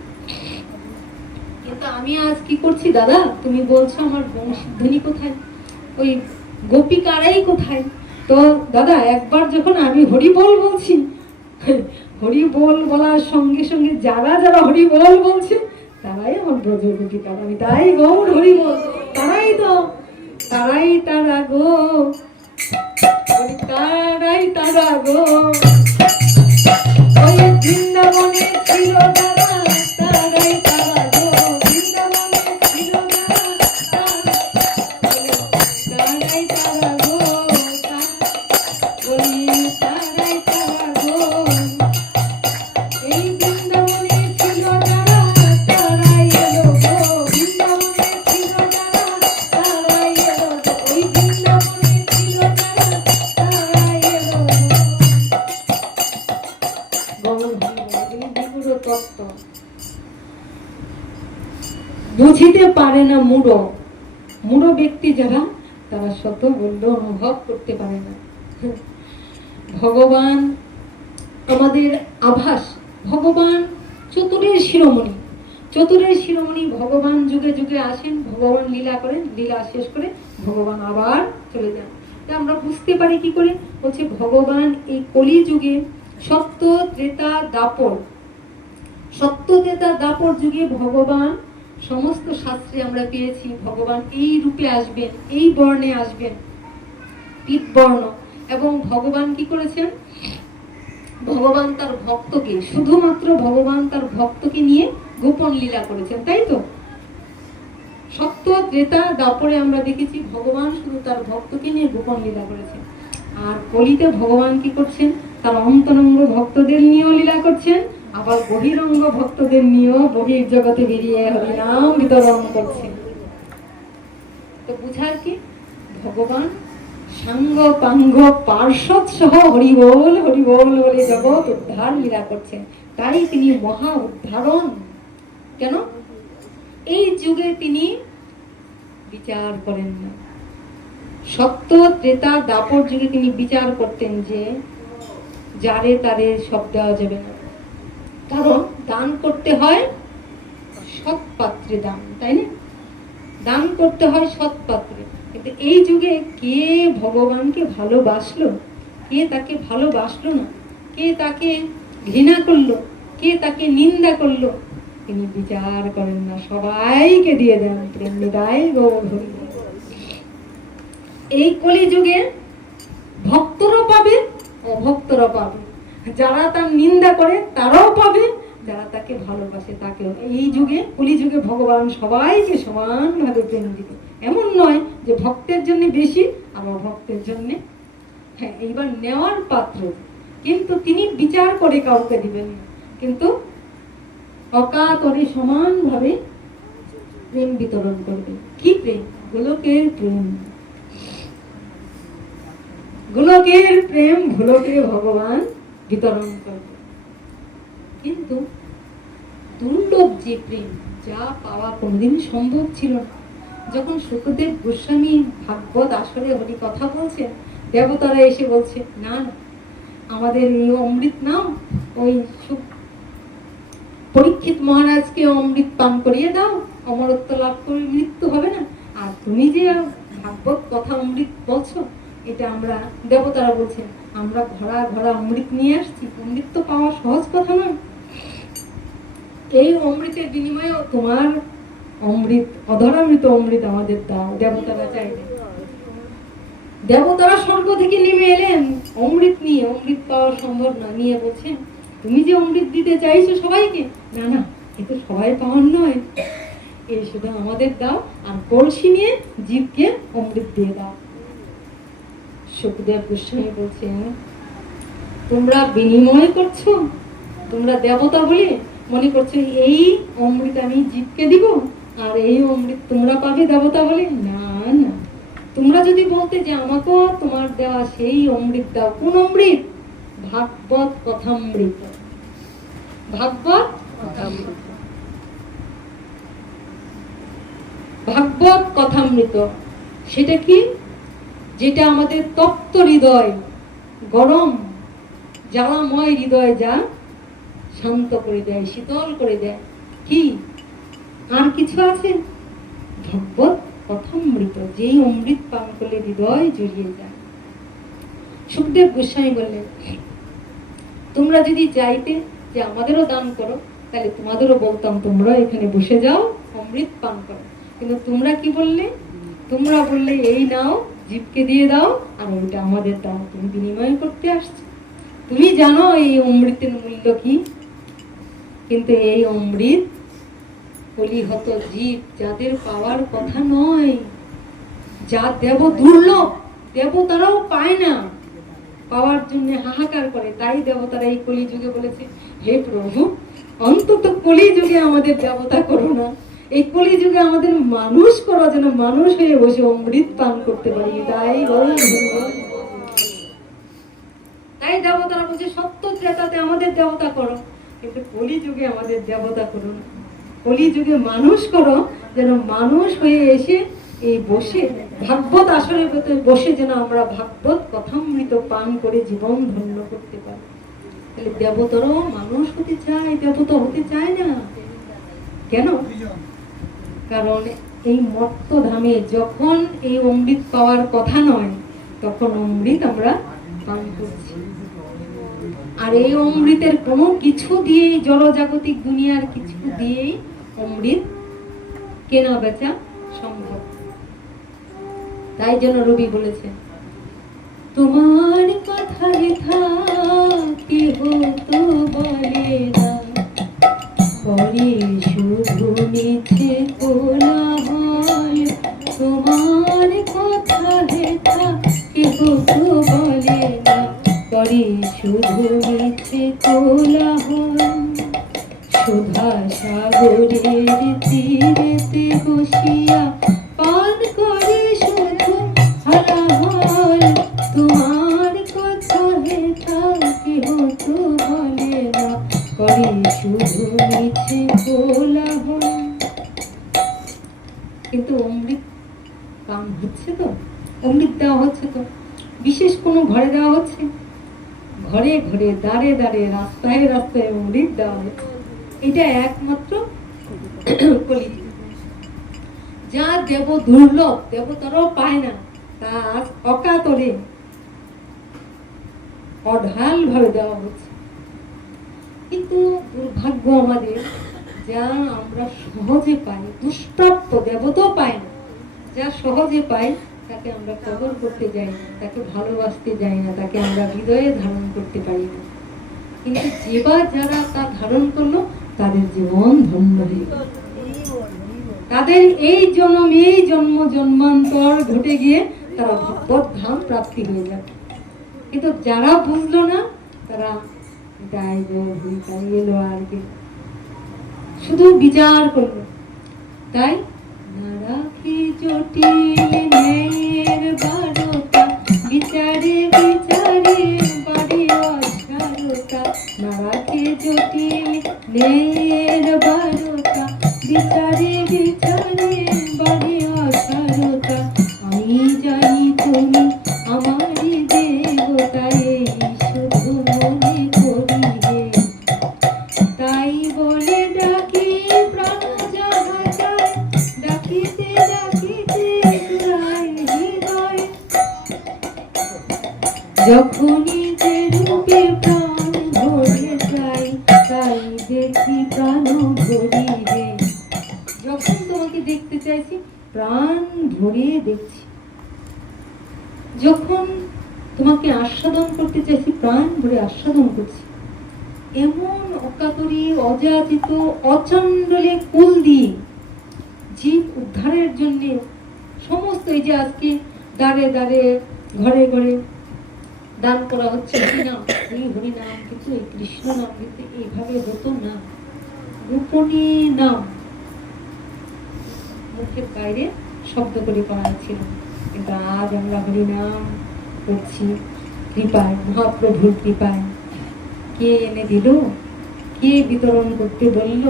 কিন্তু আমি আজ কি করছি দাদা, তুমি বলছো আমার বংশীধ্বনি কোথায়, ওই গোপিকারাই কোথায়? তো দাদা একবার যখন আমি হরি বল বলছি, হরি বল বলার সঙ্গে সঙ্গে যারা যারা হরি বল বলছে তারাই আমার ব্রজ গোপিকার, আমি তাই গৌর হরি বল, তারাই তো, তারাই তারা গো, তারাই তারা গো, ওই বৃন্দাবনে ছিল যারা, তারাই তারা গো, বৃন্দাবনে ছিল যারা, তারাই তারা গো, বলি তারাই তারা গো, এই বৃন্দাবনে ছিল যারা, তারাই এলো গো, বৃন্দাবনে ছিল যারা, তারাই এলো গো, ওই বৃন্দাবনে ছিল যারা, তারাই এলো গো। তত্ত্ব বুঝিতে পারে না মূঢ়, মূঢ় ব্যক্তি যারা, তারা শত বললেও অনুভব করতে পারে না। ভগবান আমাদের আভাস, ভগবান চতুরের শিরোমণি, চতুরের শিরোমণি ভগবান যুগে যুগে আসেন, ভগবান লীলা করেন, লীলা শেষ করে ভগবান আবার চলে যান। তা আমরা বুঝতে পারি কি করে, বলছে ভগবান এই কলি যুগে সত্য ত্রেতা দাপর, সত্য ত্রেতা দাপর যুগে ভগবান, সমস্ত শাস্ত্রে আমরা পেয়েছি ভগবান এই রূপে আসবেন, এই বর্ণে আসবেন, পীত বর্ণ। এবং ভগবান কি করেছেন, ভগবান তার ভক্তকে, শুধুমাত্র ভগবান তার ভক্তকে নিয়ে গোপন লীলা করেছেন, তাই তো? সত্য ত্রেতা দাপরে আমরা দেখেছি ভগবান শুধু তার ভক্তকে নিয়ে গোপন লীলা করেছেন। আর কলিতে ভগবান কি করছেন, তার অন্তরঙ্গ ভক্তদের নিয়েও লীলা করছেন, আবার বহিরঙ্গ ভক্তদের নিয়েও বহির জগতে বেরিয়ে হরিনাম বিতরণ করছেন। তো বুঝার কি, ভগবান সাঙ্গ পাঙ্গ পার্শ্বদ সহ হরিবোল হরিবোল বলে জগৎ উদ্ধার লীলা করছেন, তাই তিনি মহা উদ্ধারণ। কেন? এই যুগে তিনি বিচার করেন না, সত্য ত্রেতা দাপর যুগে তিনি বিচার করতেন যে যারে তারে সব দেওয়া যাবে না, কারণ দান করতে হয় সৎ পাত্রে দান, তাই না? দান করতে হয় সৎ পাত্রে। কিন্তু এই যুগে কে ভগবানকে ভালোবাসলো, কে তাকে ভালোবাসলো না, কে তাকে ঘৃণা করলো, কে তাকে নিন্দা করলো, তিনি বিচার করেন না, সবাইকে দিয়ে দেন প্রেম নিদায় গৌর হরি। এই কলি যুগে ভক্তরা পাবে, অভক্তরা পাবে, যারা তার নিন্দা করে তারাও পাবে, যারা তাকে ভালোবাসে তাকেও। এই যুগে কলি যুগে ভগবান সবাইকে সমানভাবে প্রেম দিবে, এমন নয় যে ভক্তের জন্য বেশি আর অভক্তের জন্য, হ্যাঁ এইবার নেওয়ার পাত্র, কিন্তু তিনি বিচার করে কাউকে দিবেন না, কিন্তু অকাতরে সমানভাবে প্রেম বিতরণ করবে। কি প্রেম? গোলকের প্রেম, গোলকের প্রেম গোলকে ভগবান বিতরণ করবে। কিন্তু দুর্লভ যে প্রেম, যা পাওয়া কোনদিন সম্ভব ছিল না। যখন শুকদেব গোস্বামী ভাগবত আসরে হরি কথা বলছেন, দেবতারা এসে বলছে না না আমাদের এই অমৃত নাও, ওই পরীক্ষিত মহারাজকে অমৃত পান করিয়ে দাও, অমরত্ব লাভ করে মৃত্যু হবে না। আর তুমি যে ভাগবত কথা অমৃত বলছো, এটা আমরা, দেবতারা বলছেন আমরা ঘোড়া ঘোড়া অমৃত নিয়ে আসছি, অমৃত তো পাওয়া সহজ কথা নয়, এই অমৃতের বিনিময়ে তোমার অমৃত, অধরামৃত অমৃত আমাদের দাও। দেবতারা চাইলেন, দেবতারা স্বর্গ থেকে নেমে এলেন অমৃত নিয়ে, অমৃত পাওয়া সম্ভব না, নিয়ে বলছেন তুমি যে অমৃত দিতে চাইছো সবাইকে, না না এ তো সবাই পাওয়ার নয়, এই শুধু আমাদের দাও, আর কলসি নিয়ে জীবকে অমৃত দিয়ে দাও। শুকদেব গোস্বামী বলছেন তোমরা বিনিময় করছো, তোমরা দেবতা বলে মনে করছো এই অমৃত আমি জীবকে দিব আর এই অমৃত তোমরা পাবে দেবতা বলে, না না, তোমরা যদি বলতে যে আমাকেও তোমার দেওয়া সেই অমৃত দাও। কোন অমৃত? ভাগবত কথামৃত, ভাগবত কথামৃত, ভাগবত কথামৃত। সেটা কি? যেটা আমাদের তপ্ত হৃদয়, গরম জ্বালাময় হৃদয় যা শান্ত করে দেয়, শীতল করে দেয়। কি আর কিছু আছে? ভগবত কথামৃত, যেই অমৃত পান করলে হৃদয় জড়িয়ে যায়। সুখদেব গোস্বামী বললেন, তোমরা যদি চাইতে যে আমাদেরও দান করো, তাহলে তোমাদেরও বলতাম তোমরা এখানে বসে যাও, অমৃত পান করো। কিন্তু তোমরা কি বললে? তোমরা বললে এই নাও, জীবকে দিয়ে দাও, আর ওইটা আমাদের দাও, তুমি বিনিময় করতে আসছো। তুমি জানো এই অমৃতের মূল্য কি, কিন্তু এই অমৃত কলিহত জীব যাদের পাওয়ার কথা নয়, যা দেব দুর্লভ, দেবতারাও পায় না, পাওয়ার জন্য হাহাকার করে। তাই দেবতারা এই কলিযুগে বলেছে, হে প্রভু, অন্তত কলিযুগে আমাদের দেবতা করো না, এই কলিযুগে আমাদের মানুষ করো, যেন মানুষ হয়ে বসে অমৃত পান করতে পারি। তাই দেবতারা বলছে, সত্য ত্রেতাতে আমাদের দেবতা করো, কিন্তু কলিযুগে আমাদের দেবতা করো না, কলিযুগে মানুষ করো, যেন মানুষ হয়ে এসে এই বসে ভাগবত আসরে বসে যেন আমরা ভাগবত কথামৃত পান করে জীবন ধন্য করতে পারি। তাহলে দেবতারাও মানুষ হতে চায়, দেবতা হতে চায় না কেন? কারণ এই মত্ত ধামে যখন এই অমৃত পাওয়ার কথা নয়, তখন অমৃত আমরা পান করছি। আর এই অমৃতের কোনো কিছু দিয়ে, জড়জাগতিক দুনিয়ার কিছু দিয়েই অমৃত কেনা বেচা সম্ভব। তাই জন্য রবি বলেছে, তোমার কথা কি হতো বলে না, পরে শুধু মিছে কোলাহল, তোমার কথা কি হতো বলে না, পরে শুধু মিছে কোলাহল। সুধা সাগরের তীরেতে বসিয়া পান করে শুধু হলাহল, তোমার কথা কি হতো বলে না, করে শুধু মিছে কোলাহল। কিন্তু অমৃত পান হচ্ছে তো, অমৃত দেওয়া হচ্ছে তো, বিশেষ কোনো ঘরে দেওয়া হচ্ছে? ঘরে ঘরে, দাঁড়ে দাঁড়ে, রাস্তায় রাস্তায় অমৃত দেওয়া হচ্ছে। এটা একমাত্র কলিযুগ। যা দেব দুর্লভ, দেবতারাও পায় না, তা অকাতরে অঢাল ভাবে দেওয়া হচ্ছে। কিন্তু দুর্ভাগ্য আমাদের, যা আমরা সহজে পাই, দুষ্প্রাপ্য, দেবতাও পায় না, যা সহজে পাই তাকে আমরা কদর করতে যাই না, তাকে ভালোবাসতে যাই না, তাকে আমরা হৃদয়ে ধারণ করতে পারি না। কিন্তু যেবার যারা তা ধারণ করলো, তাদের জীবন ধন্য হয়ে গেল। তাদের এই জন্ম জন্মান্তর ঘটে গিয়ে তারা ভগবত ধাম প্রাপ্তি হয়ে যাবে। কিন্তু যারা বুঝলো না, তারা এলো আর কি, শুধু বিচার করলো। তাই না রাখি জটিল ন্যায়ের বারতা, বিচারে বিচারে বাড়ি অসারতা, না রাখি জটিল ন্যায়ের বারতা, বিচারে বিচারে বাড়ি অসারতা। আমি জানি তুমি আমারই দেবতা, এই শুধু মনে করি হে, তাই বলে ডাকি প্রাণ যাহা চায়, ডাকিতে ডাকিতে জুড়াই হৃদয়। যখনই যে রূপে প্রাণ ভরে যাই, তাই দেখি প্রাণ ভরি হে। যখন তোমাকে দেখতে চাইছি, প্রাণ ভরে দেখছি। যখন তোমাকে আস্বাদন করতে চাইছি, প্রাণ ভরে আস্বাদন করছি। এমন অকাতরে, অযাচিত, অচণ্ডলে কুল দিয়ে জীব উদ্ধারের জন্য সমস্ত, এই যে আজকে দাঁড়ে দাঁড়ে, ঘরে ঘরে দান করা হচ্ছে হরিনাম, এই হরিনাম কিন্তু এই কৃষ্ণ নাম কিন্তু এইভাবে হতো না। গোপনে নাম মুখের বাইরে শব্দ করে করা ছিল, কিন্তু আজ আমরা হরিনাম করছি কৃপায়, মহাপ্রভুর কৃপায়। কে এনে দিল, কে বিতরণ করতে বলল,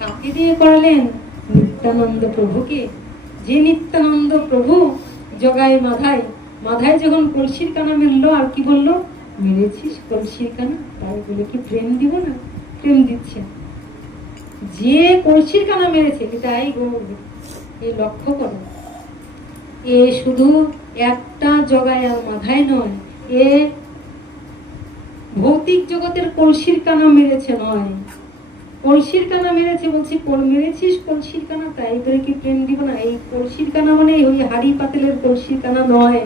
কাকে দিয়ে করালেন? নিত্যানন্দ প্রভুকে। যে নিত্যানন্দ প্রভু জগায় মাধায় মাথায় যখন কলসির কানা মেরলো, আর কি বললো, মেরেছিস কলসির কানা, তাই বলে কি প্রেম দিব না? প্রেম দিচ্ছে। যে কলসির কানা মেরেছে তাই গৌর, এই লক্ষ্য করো, এ শুধু একটা জগায় আর মাথায় নয়, এ ভৌতিক জগতের কলসির কানা মেরেছে নয়, কলসির কানা মেরেছে, বলছি মেরেছিস কলসির কানা, তাই করে কি প্রেম দিব না? এই কলসির কানা মানে ওই হাড়ি পাতিলের কলসির কানা নয়,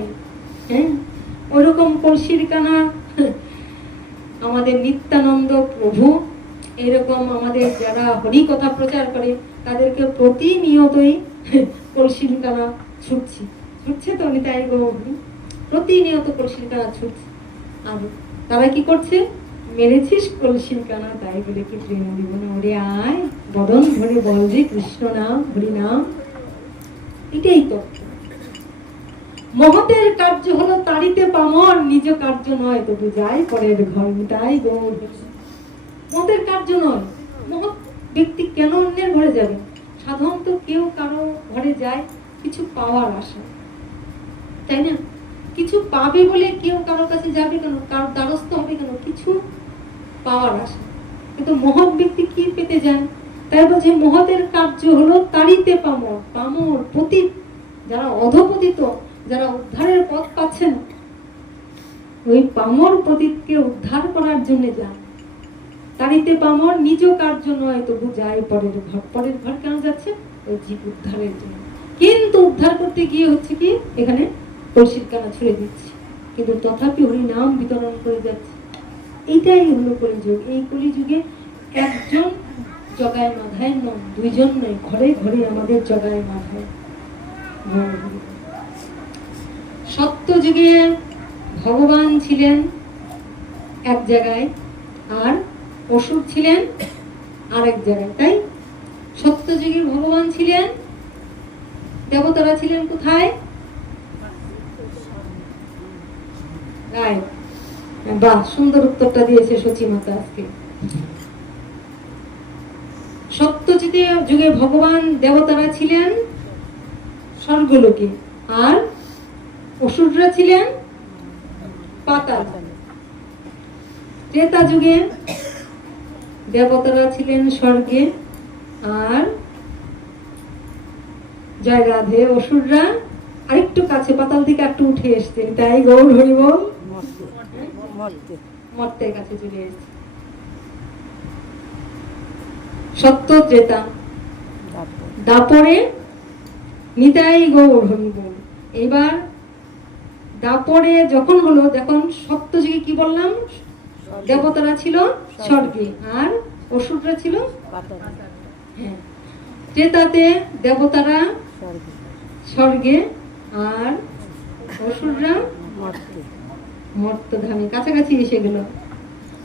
হ্যাঁ, ওইরকম কলসির কানা আমাদের নিত্যানন্দ প্রভু, এরকম আমাদের যারা হরি কথা প্রচার করে তাদেরকে প্রতিনিয়তই কলসির কানা ছুটছে তো নিতাই গৌর, প্রতিনিয়ত কলসির কানা ছুটছে। আর তারা কি করছে? মেরেছিস কলসির কানা, তাই বলে কি প্রেম দিব না? ওরে আয়, বদন ধরে বল যে কৃষ্ণ নাম, হরি নাম। এটাই তো মহতের কার্য হলো তাড়িতে পামর, নিজ কার্য নয় তবু যাই পরের ঘর, তাই গৌর। মহতের কার্য নয়, মহৎ ব্যক্তি কেন অন্যের ঘরে যাবে? সাধারণত কেউ কারো ঘরে যায় কিছু পাওয়ার আশা, তাই না? কিছু পাবে বলে কেউ কারোর কাছে যাবে কেন? কারোর দ্বারস্থ হবে কেন? কিছু পাওয়ার আশা। কিন্তু মহৎ ব্যক্তি কি পেতে যান? তাই বলছে মহতের কার্য হলো তাড়িতে পামর, পামর পতিত, যারা অধপতিত, যারা উদ্ধারের পথ পাচ্ছে না, ওই পামর পতিতকে উদ্ধার করার জন্য যান। তাড়িতে পামর, নিজ কার্য নয় তবু যায় পরের ঘর। পরের ঘর কেন যাচ্ছে? ওই জীব উদ্ধারের জন্য। কিন্তু উদ্ধার করতে গিয়ে হচ্ছে কি, এখানে কলসির কানা ছুড়ে দিচ্ছে, কিন্তু তথাপি হরি নাম বিতরণ করে যাচ্ছে। এইটাই হলো কলিযুগ। এই কলিযুগে একজন জগায় মাথায় নয়, দুইজন নয়, ঘরে ঘরে আমাদের জগায় মাথায়। সত্য যুগে ভগবান ছিলেন এক জায়গায়, আর অসুর ছিলেন আরেক জায়গায়, তাই? সত্য যুগে ভগবান ছিলেন, দেবতারা ছিলেন কোথায়? বাহ, সুন্দর উত্তরটা দিয়েছে সচি মাতা আজকে। সত্য যুগে ভগবান, দেবতারা ছিলেন স্বর্গলোকে, আর অসুররা ছিলেন পাতাল। ত্রেতা যুগে দেবতারা ছিলেন স্বর্গে, আর জয় রাধে, অসুররা আরেকটু কাছে, পাতাল থেকে একটু উঠে এসছেন, তাই গৌর হরি বল, মর্তের কাছে চলে এসেছে। সত্য ত্রেতা, দাপরে নিতাই গৌর হরি বল। এবার দাপরে যখন হলো, যখন সত্য যুগে কি বললাম, দেবতারা ছিল স্বর্গে আর অসুররা ছিল, হ্যাঁ, ত্রেতাতে দেবতারা স্বর্গে আর অসুররা মর্তধামে, কাছাকাছি এসে গেল।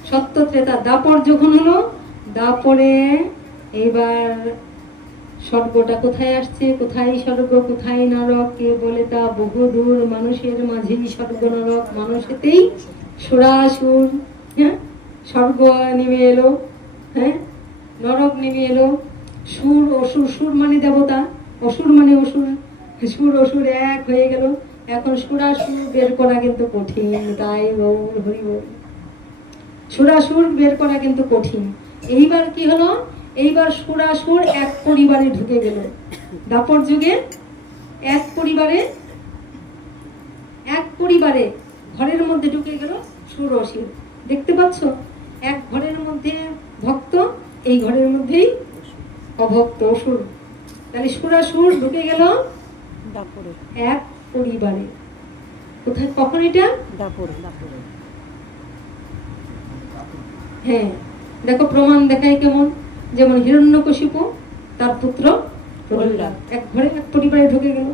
সত্য ত্রেতা, দাপর যখন হলো, দাপরে এবার স্বর্গটা কোথায় আসছে? কোথায় স্বর্গ, কোথায় নরক, কে বলে তা বহুদূর, মানুষের মাঝেই স্বর্গ নরক, মানুষেতেই সুরাসুর, হ্যাঁ, স্বর্গ নেমে এলো, হ্যাঁ, নরক নেমে এলো। সুর অসুর, সুর মানে দেবতা, অসুর মানে অসুর, সুর অসুর এক হয়ে গেল। এখন সুরাসুর বের করা কিন্তু কঠিন, তাই গৌর হরি বল। সুরাসুর বের করা কিন্তু কঠিন। এইবার কি হলো? এইবার সুরাসুর এক পরিবারে ঢুকে গেল। দাপর যুগে এক পরিবারে ঘরের মধ্যে ঢুকে গেল সুর অসুর। দেখতে পাচ্ছ, এক ঘরের মধ্যে ভক্ত, এই ঘরের মধ্যেই অভক্ত অসুর। তাহলে সুরাসুর ঢুকে গেল এক পরিবারে। কোথায়, কখন এটা? দাপরে। হ্যাঁ, দেখো প্রমাণ দেখায় কেমন, যেমন হিরণ্যকশিপু তার পুত্র প্রহ্লাদ এক ঘরে এক পরিবারে ঢুকে গেল।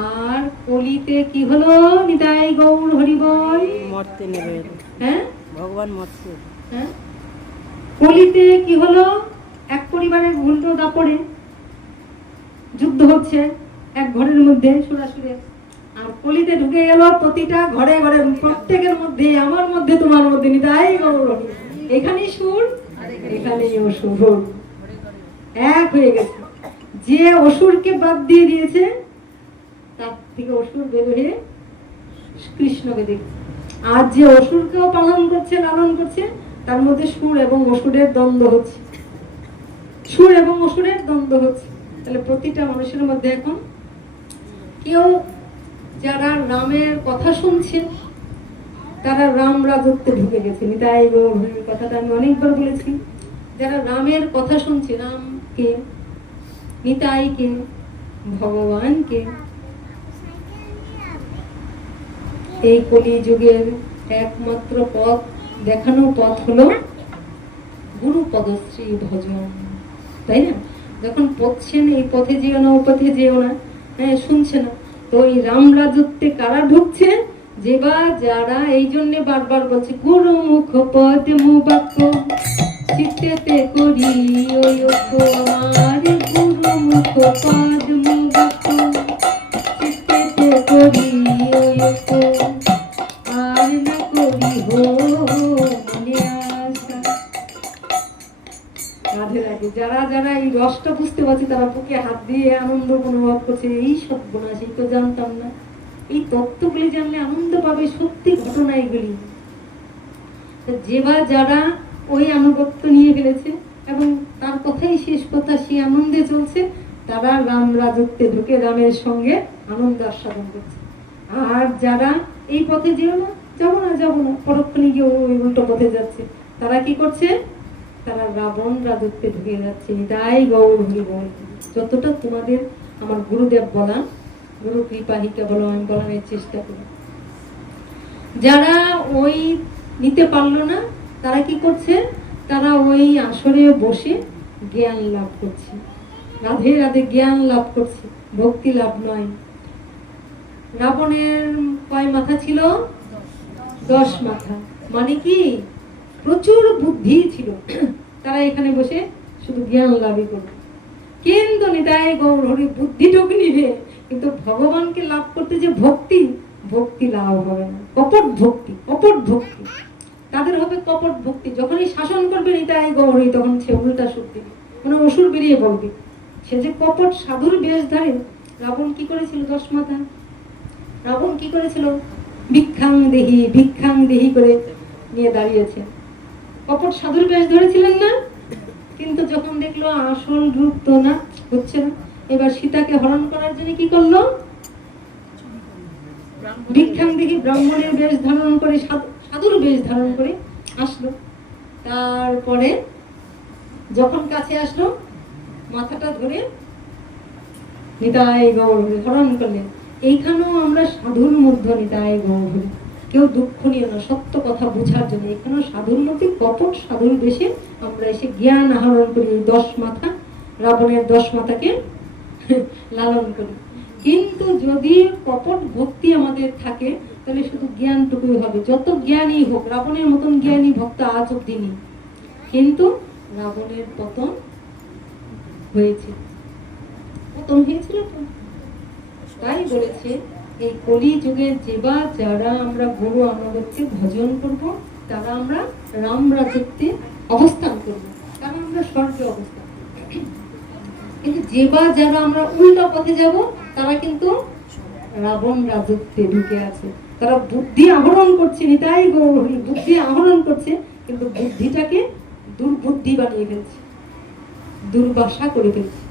আর কলিতে কি হলো? নিতাই গৌর হরি বল, মর্তে নেমে এলো, হ্যাঁ, ভগবান মর্তে, হ্যাঁ, কলিতে কি হলো? এক পরিবারের উল্টো দাপরে যুদ্ধ হচ্ছে এক ঘরের মধ্যে সুরাসুরে, আর কলিতে ঢুকে গেল প্রতিটা ঘরে ঘরে, প্রত্যেকের মধ্যে, আমার মধ্যে, তোমার মধ্যে, নিতাই গৌর। এখানে সুর, এখানে অসুর, এক হয়ে গেছে। যে অসুরকে বাদ দিয়ে দিয়েছে, তার থেকে অসুর বের হয়ে কৃষ্ণকে দেখছে। আর যে অসুরকেও পালন করছে, লালন করছে, তার মধ্যে সুর এবং অসুরের দ্বন্দ্ব হচ্ছে, সুর এবং অসুরের দ্বন্দ্ব হচ্ছে। তাহলে প্রতিটা মানুষের মধ্যে এখন কেউ যারা রামের কথা শুনছে তারা রাম রাজত্বে ঢুকে গেছে। নিতাই গৌর হরির কথাটা আমি অনেকবার বলেছি। যারা রামের কথা শুনছে, রামকে, নিতাইকে, ভগবানকে, এই কলি যুগের একমাত্র পথ দেখানো পথ হলো গুরু পদশ্রী ভজন, তাই না? যখন পড়ছেন এই পথে যেও না, ও পথে যেও না, হ্যাঁ, শুনছে না, তো ওই রাম রাজত্বে কারা ঢুকছে? যে বা যারা এই জন্য বারবার বলছে গুরু মুখ পদ মুবাক্য চিত্তেতে করি ওই আমার গুরু মুখ পদ মুবাক্য চিত্তেতে করি ওই আর না করি হো মনে আশা। রাধে রাধে। যারা যারা এই রসটা বুঝতে পারছে তারা বুকে হাত দিয়ে আনন্দ অনুভব করছে। এই সব গুণা সেই তো জানতাম না, এই তত্ত্বগুলি জানলে আনন্দ পাবে। সত্যি ঘটনা এগুলি। যে বা যারা ওই আনুগত্য নিয়ে ফেলেছে এবং তার কথাই শেষ কথা, সেই আনন্দে চলছে, তারা রাম রাজত্বে ঢুকে রামের সঙ্গে আনন্দ আস্বাদন করছে। আর যারা এই পথে যেও না, যাবো না যাবো না, পরক্ষণে গিয়ে ওই উল্টো পথে যাচ্ছে, তারা কি করছে? তারা রাবণ রাজত্বে ঢুকে যাচ্ছে। তাই গৌর হরি বল। যতটা তোমাদের আমার গুরুদেব বলা, গুরু কৃপাহিকা বলো, আমি বলার চেষ্টা করি। যারা ওই নিতে পারলো না তারা কি করছে? তারা ওই আসরে বসে জ্ঞান লাভ করছে। রাধে রাধে। জ্ঞান লাভ করছে, ভক্তি লাভ নয়। রাবণের কয় মাথা ছিল? 10 মাথা। মানে কি? প্রচুর বুদ্ধি ছিল। তারা এখানে বসে শুধু জ্ঞান লাভই করবে। কিন্তু নিতাই গৌর হরি বুদ্ধিটুকু নিবে, কিন্তু ভগবানকে লাভ করতে যে ভক্তি, ভক্তি লাভ হবে না। কপট ভক্তি, কপট ভক্তি। তাদের হবে কপট ভক্তি। যখনই শাসন করবে নিতাই গৌর হরি, তখন সে উল্টা সুখ দিবে, মানে অসুর বেরিয়ে পড়বে। সে যে কপট সাধুর বেশধারী। রাবণ কি করেছিল? 10 মাথা। রাবণ কি করেছিল? ভিক্ষাং দেহি, ভিক্ষাং দেহি করে নিয়ে দাঁড়িয়েছে। কপট সাধুর বেশ ধরেছিলেন না? কিন্তু যখন দেখলো আসল রূপ তো না, হচ্ছে না, এবার সীতাকে হরণ করার জন্য কি করলো? ভিক্ষাং দেহি, ব্রাহ্মণের বেশ ধারণ করে, সাধুর বেশ ধারণ করে আসলো। তারপরে যখন কাছে আসলো, মাথাটা ধরে নিতাই গৌর হরি হরণ করলেন। এইখানেও আমরা সাধুর মধ্যে নিতাই গৌর হরি। কেউ দুঃখ নিয়ে না, সত্য কথা বোঝার জন্য। এখানেও সাধুর মধ্যে কপট সাধুর বেশে আমরা এসে জ্ঞান আহরণ করি। 10 মাথা, রাবণের 10 মাথাকে লালন করি। কিন্তু যদি কপট ভক্তি আমাদের থাকে, তাহলে শুধু জ্ঞানটুকুই হবে। যত জ্ঞানী হোক, রাবণের মতন জ্ঞানী ভক্ত আজ অব্দি নেই, কিন্তু রাবণের পতন হয়েছে। পতন হয়েছিল তো। তাই বলেছে এই কলি যুগে যেবা যারা আমরা গুরু আনুগত্যে ভজন করব, তারা আমরা রাম রাজত্বে অবস্থান করব, তারা আমরা স্বর্গে অবস্থান করব। কিন্তু যেবা যারা আমরা উল্টা পথে যাব, তারা কিন্তু রাবণ রাজত্বে ঢুকে আছে। তারা বুদ্ধি আহরণ করছে, নিতাই গৌর হরি, বুদ্ধি আহরণ করছে, কিন্তু বুদ্ধিটাকে দুর্বুদ্ধি বানিয়ে ফেলছে, দুর্বাসা করে ফেলছে,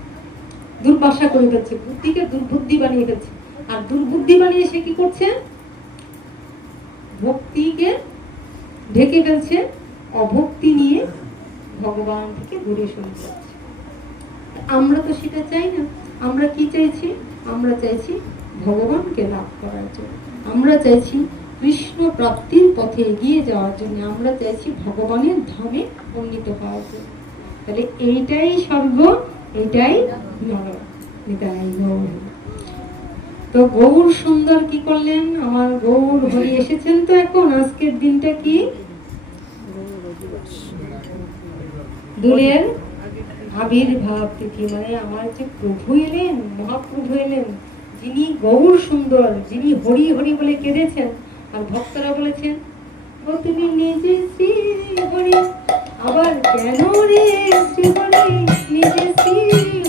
দুর্বাসা করে ফেলছে, বুদ্ধিকে দুর্বুদ্ধি বানিয়ে ফেলছে। আর দুর্বুদ্ধি বানিয়ে সে কি করছে? ভক্তিকে ঢেকে ফেলছে, অভক্তি নিয়ে ভগবান থেকে দূরে সরে যাচ্ছে। আমরা তো সেটা চাই না। আমরা কি চাইছি? আমরা চাইছি ভগবানকে লাভ করার জন্য, আমরা চাইছি কৃষ্ণ প্রাপ্তির পথে এগিয়ে যাওয়ার জন্য, আমরা চাইছি ভগবানের ধামে উন্নীত হওয়ার জন্য। তাহলে এইটাই স্বর্গ, এইটাই নরক। নিতাই গৌর। তো গৌর সুন্দর কি করলেন? আমার গৌর হরি এসেছেন। তো এখন আজকের দিনটা কি? দূরের আবির্ভাব তিথি। মানে আমার যে প্রভু এলেন, মহাপ্রভু এলেন, যিনি গৌর সুন্দর, যিনি হরি হরি বলে কেঁদেছেন, আর ভক্তরা বলেছেন ও তুমি নিজে শ্রী হরি, আবার কেন রে শ্রী হরি, নিজে শ্রী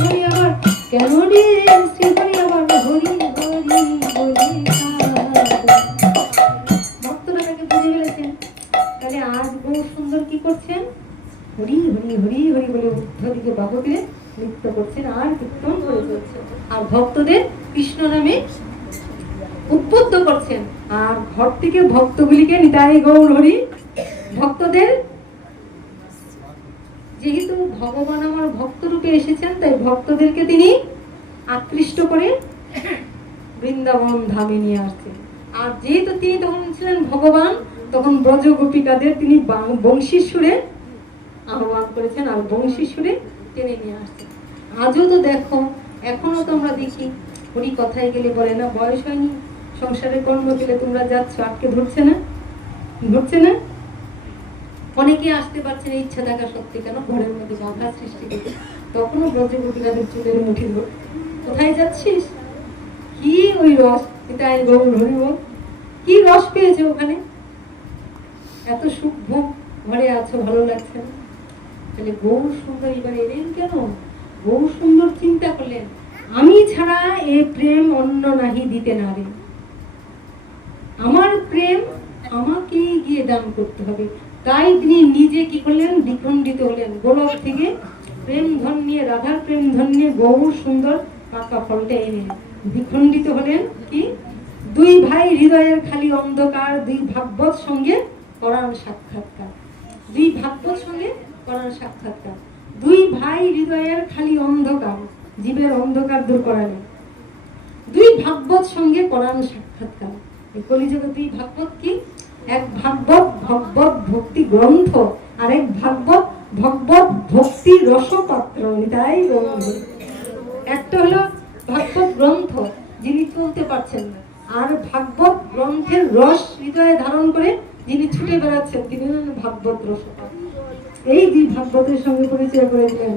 হরি, আবার কেন রে শ্রী হরি, আবার হরি হরি বলে সুন্দর কি করছেন, হরি হরি হরি হরি বলে ঊর্ধ্ব দিকে বাহুকে নৃত্য করছেন আর কীর্তন করে চলছেন, আর ভক্তদের কৃষ্ণ নামে উদ্বুদ্ধ করছেন। আর ঘর থেকে ভক্তগুলিকে নিতাই গৌর হরি, ভক্তদের যেহেতু ভগবান আমার ভক্ত রূপে এসেছেন, তাই ভক্তদেরকে তিনি আকৃষ্ট করে বৃন্দাবন ধামে নিয়ে আসছেন। আর যেহেতু তিনি তখন ছিলেন ভগবান, তখন ব্রজ গোপিকাদের তিনি বংশীর সুরে আহ্বান করেছেন আর বংশীর সুরে টেনে নিয়ে আসছেন। আজও তো দেখো, এখনো তো আমরা দেখি হরি কথায় গেলে বলে না বয়স হয়নি, সংসারের কর্ম পেলে তোমরা যাচ্ছ, আটকে ধরছে না, ধরছে না। অনেকে আসতে পারছে না ইচ্ছা থাকা সত্যি, কেন ঘরের মধ্যে বাধা সৃষ্টি করে। তখনও ব্রজ গোপিকাদের চুলের মুঠি ধর, কোথায় যাচ্ছিস, কি ওই রস, এটাই গৌর হরি বল, কি রস পেয়েছে ওখানে, এত সুখ ভোগ ঘরে আছো, ভালো লাগছে না। তাহলে গৌর সুন্দর এবার এলেন কেন? গৌর সুন্দর চিন্তা করলেন, আমি ছাড়া এ প্রেম অন্য নাহি দিতে না রে, আমার প্রেম আমাকে গিয়ে দান করতে হবে। তাই তিনি নিজে কি করলেন, দ্বিখণ্ডিত হলেন। গোলক থেকে প্রেম ধন নিয়ে, রাধার প্রেম ধন নিয়ে গৌর সুন্দর পাকা ফলটা এনে দ্বিখণ্ডিত হলেন। কি, দুই ভাই হৃদয়ের খালি অন্ধকার, দুই ভাগবত সঙ্গে পরাণ সাক্ষাৎকার, দুই ভাগবত সঙ্গে পরাণ সাক্ষাৎকার। দুই ভাই হৃদয়ের খালি অন্ধকার, জীবের অন্ধকার দূর করা নেই, দুই ভাগবত সঙ্গে পরাণ সাক্ষাৎকার। এই কলিযুগে দুই ভাগবত কি, এক ভাগবত ভগবত ভক্তি গ্রন্থ, আর এক ভাগবত ভগবত ভক্তি রসপাত্র। তাই একটা হলো ভাগবত গ্রন্থ, যিনি চলতে পারছেন না, আর ভাগবত গ্রন্থের রস হৃদয়ে ধারণ করে যিনি ছুটে বেড়াচ্ছেন, তিনি হলেন ভাগবত রসপাত্র। এই দুই ভাগবতের সঙ্গে পরিচয় করে দিলেন।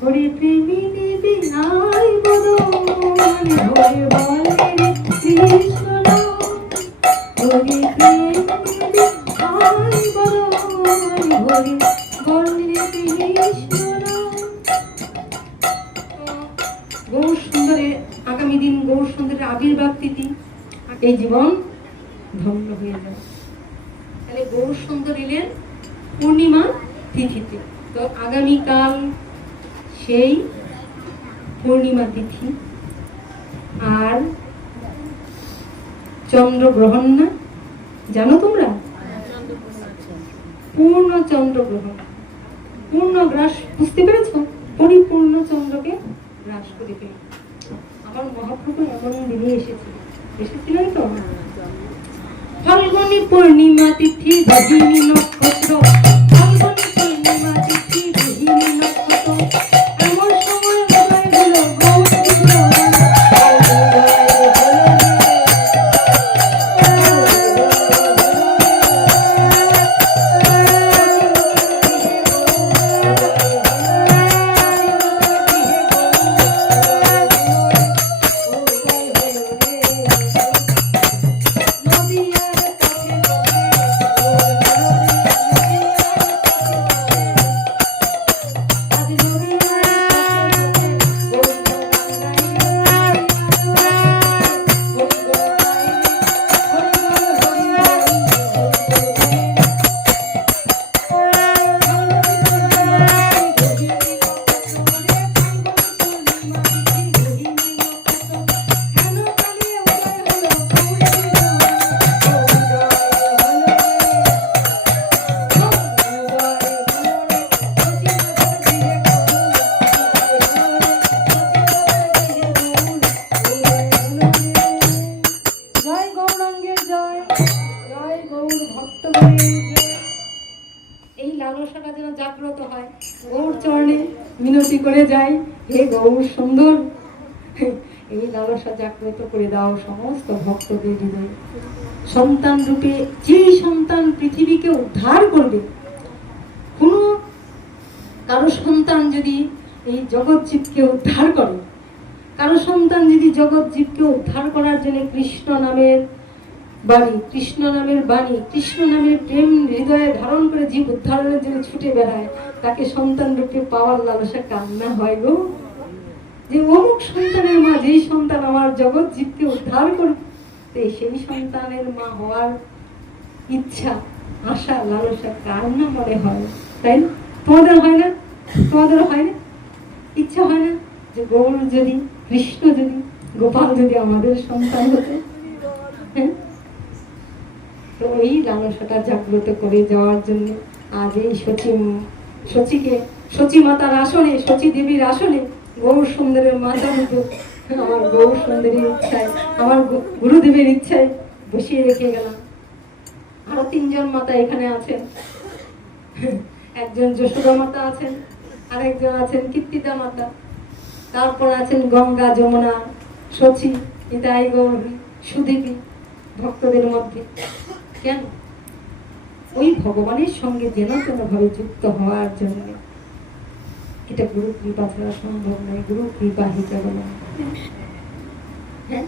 হরি প্রেমিনী বিনাই বদন হরি বলে কৃষ্ণ, হরি প্রেমিনী বিনাই বদন হরি বলে কৃষ্ণ। গৌর সুন্দরের আগামী দিন, গৌর সুন্দরের আবির্ভাব তিথি, এই জীবন ধন্য হয়ে যায়। তাহলে গৌর সুন্দর এলেন পূর্ণিমা তিথিতে। তো আগামীকাল সেই পূর্ণিমা তিথি, আর চন্দ্রগ্রহণ না, জানো তোমরা? পূর্ণ চন্দ্রগ্রহণ, পূর্ণ গ্রাস, বুঝতে পেরেছ? পরিপূর্ণ চন্দ্রকে গ্রাস করে ফেলে। আমার মহাপ্রভু এমন দিনে এসেছিলেন তো। ফাল্গুনী পূর্ণিমা তিথি রোহিণী নক্ষত্র, ফাল্গুনী পূর্ণিমা তিথি রোহিণী নক্ষত্র, এমন সময় উদয় হলো গৌর জাগ্রত হয়। গৌর চরণে মিনতি করে যাই, হে গৌর সুন্দর, এই লালসা জাগ্রত করে দাও সমস্ত ভক্তদের হৃদয়ে। সন্তান রূপে যেই সন্তান পৃথিবীকে উদ্ধার করবে, কোনো কারো সন্তান যদি এই জগৎ জীবকে উদ্ধার করে, কারো সন্তান যদি জগৎ জীবকে উদ্ধার করার জন্য কৃষ্ণ নামের বাণী, কৃষ্ণ নামের বাণী, কৃষ্ণ নামের প্রেম হৃদয়ে ধারণ করে জীব উদ্ধারের জন্য ছুটে বেড়ায়, তাকে সন্তান রূপে পাওয়ার লালসা কান্না হয় গো, যে অমুক সন্তানের মা, যেই সন্তান আমার জগৎ জীবকে উদ্ধার করবে, সেই সন্তানের মা হওয়ার ইচ্ছা আশা লালসা কার না মনে হয়, তাই না? তোমাদের হয় না? তোমাদের হয় না? ইচ্ছা হয় না যে গৌর যদি, কৃষ্ণ যদি, গোপাল যদি আমাদের সন্তান হতো? হ্যাঁ? তো ওই লালসাটা জাগ্রত করে যাওয়ার জন্য আজ এই সচী মাতার আসনে, সচী দেবীর আসনে গৌর সুন্দরের মাতার উপর আমার গৌর সুন্দরীর ইচ্ছায়, আমার গুরুদেবের ইচ্ছায় বসিয়ে রেখে গেলাম। আরো 3 জন মাতা এখানে আছেন। একজন যশোদা মাতা আছেন, আরেকজন আছেন কীর্তিদা মাতা, তারপর আছেন গঙ্গা, যমুনা, সচী, নিতাই গৌরী, সুদেবী ভক্তদের মধ্যে। কেন? ওই ভগবানের সঙ্গে যেন তেন ভাবে যুক্ত হওয়ার জন্য। এটা গুরু কৃপা ছাড়া সম্ভব নয়, গুরু কৃপা হিসাবে। হ্যাঁ,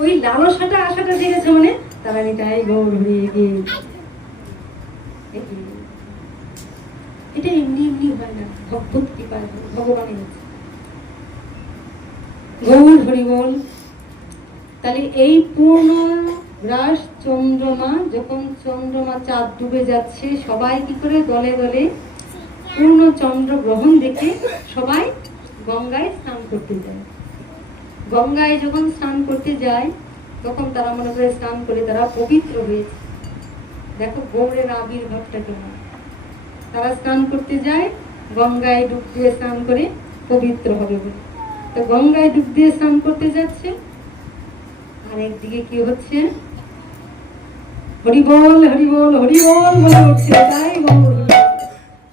ওই লালসাটা আশাটা জেগেছে মানে তারা নিতাই গৌর হয়ে গিয়ে, এটা এমনি এমনি হয় না, ভগবত কৃপা, ভগবানের গৌর হরি বল। তাহলে এই পূর্ণ গ্রাস চন্দ্রমা, যখন চন্দ্রমা চাঁদ ডুবে যাচ্ছে, সবাই কি করে দলে দলে পূর্ণ চন্দ্র গ্রহণ দেখে সবাই গঙ্গায় স্নান করতে যায়। গঙ্গায় যখন স্নান করতে যায় তখন তারা মনে করে স্নান করে তারা পবিত্র হয়েছে। দেখো গৌরের আবির্ভাবটা কেমন। তারা স্নান করতে যায়, গঙ্গায় ডুব দিয়ে স্নান করে পবিত্র হবে বলে। তো গঙ্গায় ডুব দিয়ে স্নান করতে যাচ্ছে, আর একদিকে কি হচ্ছে, হরিবল হরিবল হরিবল বলে উঠছে, তাই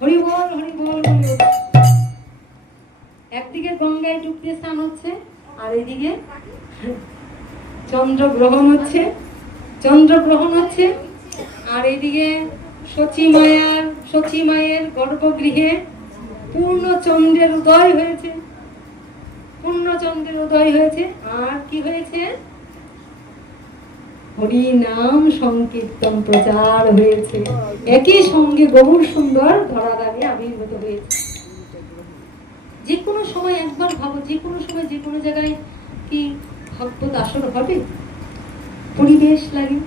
হরিবল হরিবল বলে উঠছে। একদিকে গঙ্গায় ডুব দিয়ে স্নান হচ্ছে, আর এদিকে চন্দ্রগ্রহণ হচ্ছে, আর এদিকে সচী মায়ের গর্ভগৃহে পূর্ণ চন্দ্রের উদয় হয়েছে। আর কি হয়েছে? হরি নাম সংকীর্তন প্রচার হয়েছে। একই সঙ্গে গৌর সুন্দর ধরার আগে আবির্ভূত হয়েছে। যে কোনো সময় একবার ভাবো, যে কোনো সময় যে কোনো জায়গায় কি ভগবত আসর হবে? পরিবেশ লাগে।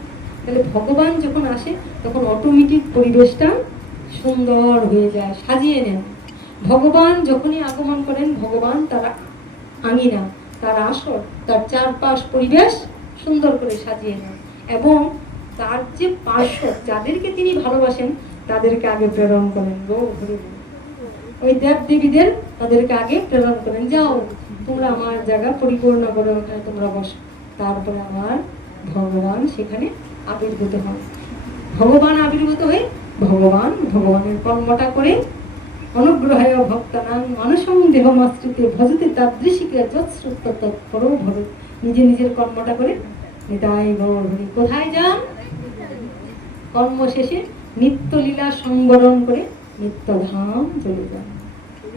তাহলে ভগবান যখন আসে তখন অটোমেটিক পরিবেশটা সুন্দর হয়ে যায়, সাজিয়ে নেন। ভগবান যখনই আগমন করেন, ভগবান তার আঙিনা, তার আসর, তার চারপাশ পরিবেশ সুন্দর করে সাজিয়ে নেন, এবং তার যে পার্শ্বদ, যাদেরকে তিনি ভালোবাসেন তাদেরকে আগে প্রেরণ করেন। ওই দেব দেবীদের তাদেরকে আগে প্রেরণ করেন, যাও তোমরা আমার জায়গা পরিপূর্ণ করো, ওখানে তোমরা বসো। তারপরে আমার ভগবান সেখানে আবির্ভূত হন। ভগবান আবির্ভূত হয়ে ভগবানের কর্মটা করে অনুগ্রহায় ভক্তানাং মানসং দেহমাশ্রিতে ভজতে তাদৃশিকে যৎশ্রুত তৎপরো ভবে। নিজের কর্মটা করে নিতাই গৌর হরি। কোথায় যান? কর্ম শেষে নিত্য লীলা সংবরণ করে নিত্যধাম চলে যান।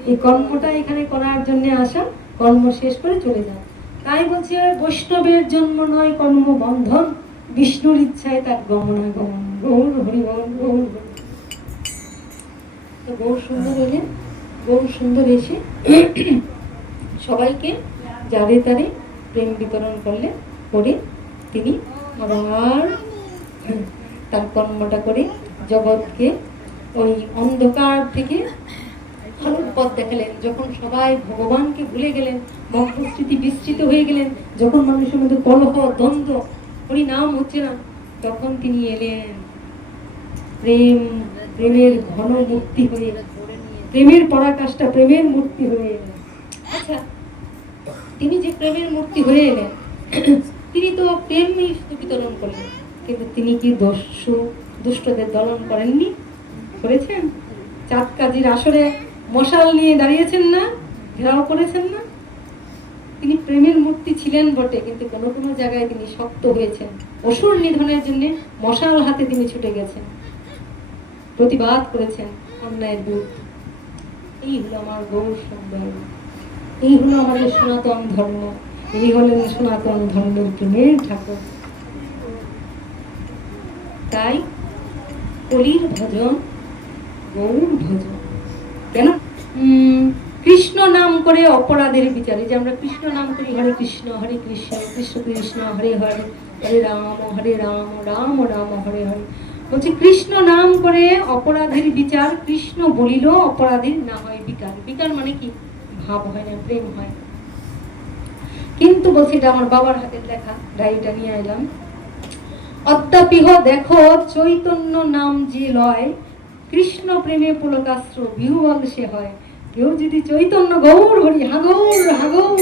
এই কর্মটা এখানে করার জন্য আসা, কর্ম শেষ করে চলে যান। তাই বলছি, বৈষ্ণবের জন্ম নয় কর্ম বন্ধন, বিষ্ণুর ইচ্ছায় তার গমনাগমন। গৌর হরি বল, গৌর হরি। তো গৌর সুন্দর এসে সবাইকে যারে তারে প্রেম বিতরণ করে তিনি আবার তার কর্মটা করে জগৎকে ওই অন্ধকার থেকে আলোর পথ দেখালেন। যখন সবাই ভগবানকে ভুলে গেলেন, ভক্তস্মৃতি বিস্তৃত হয়ে গেলেন, যখন মানুষের মধ্যে কলহ দ্বন্দ্ব, হরি নাম হচ্ছে না, তখন তিনি এলেন প্রেমের ঘন মূর্তি হয়ে, প্রেমের পরাকাষ্ঠা, প্রেমের মূর্তি হয়ে এলেন। আচ্ছা, তিনি যে প্রেমের মূর্তি হয়ে এলেন, তিনি তো প্রেমই বিতরণ করলেন, কিন্তু তিনি কি দুষ্টদের দলন করেননি? করেছেন? চাঁদ কাজীর আসরে মশাল নিয়ে দাঁড়িয়েছেন না, ঘেরাও করেছেন না? তিনি প্রেমের মূর্তি ছিলেন বটে, কিন্তু কোনো কোনো জায়গায় তিনি শক্ত হয়েছেন। অসুর নিধনের জন্য মশাল হাতে তিনি ছুটে গেছেন, প্রতিবাদ করেছেন অন্যায়ের বিরুদ্ধে। এই হলো আমার গৌর সুন্দর, এই হলো আমাদের সনাতন ধর্ম, এই হলেন সনাতন ধর্মের প্রেমের ঠাকুর। তাই কলির ভজন গৌর ভজন। কেন? কৃষ্ণ নাম করে অপরাধের বিচারে, যে আমরা কৃষ্ণ নাম করি, হরে কৃষ্ণ কৃষ্ণ কৃষ্ণ হরে হরে, হরে রাম রাম রাম হরে হরে, বলছে কৃষ্ণ নাম করে অপরাধীর বিচার, কৃষ্ণ বলিল অপরাধীর না হয় বিকার। বিকার মানে কি? ভাব হয় না, প্রেম হয়। কিন্তু বলছে এটা আমার বাবার হাতের লেখা, ডায়েরিটা নিয়ে এলাম। অদ্যাপিহ দেখো চৈতন্য নাম যে লয়, কৃষ্ণ প্রেমে পুলকাস্ত্র বিহুবল সে হয়। কেউ যদি চৈতন্য গৌর হরি হাগৌর হাগৌর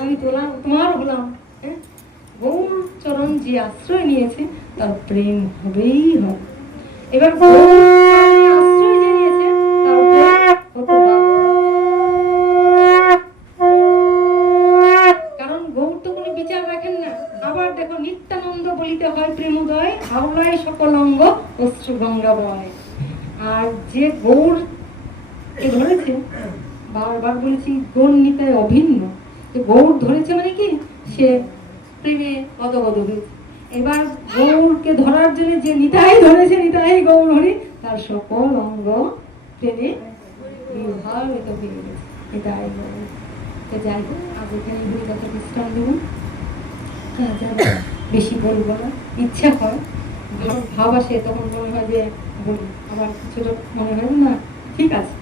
আমি তোমার হলাম, হ্যাঁ, গৌর চরণ যে আশ্রয় নিয়েছে তার প্রেম হবেই হবে। এবার আশ্রয় যে নিয়েছে তার হতে কারণ গৌর তো কোনো বিচার রাখেন না। আবার দেখো নিত্যানন্দ বলিতে হয় প্রেমোদয়, হাওলায় সকল অঙ্গ অশ্রু গঙ্গা বয়। আর যে গৌর ধরেছে, বারবার বলেছি গৌর নিতায় অভিন্ন, গৌর ধরেছে মানে কি সে প্রেমে গদগদ হয়েছে। এবার গৌরকে ধরার জন্য যে নিতাই ধরেছে, নিতাই গৌর হরি, তার সকল অঙ্গ প্রেমে বিভাবিত হয়ে গেছে। নিতাই গৌর। যাই হোক, আজ এখানে হরি কথা বিশ্রাম দেব, বেশি বলবো না। ইচ্ছা হয়, ভাব আসে, তখন মনে হয় যে বলি, আবার কিছুটা মনে হয় না ঠিক আছে,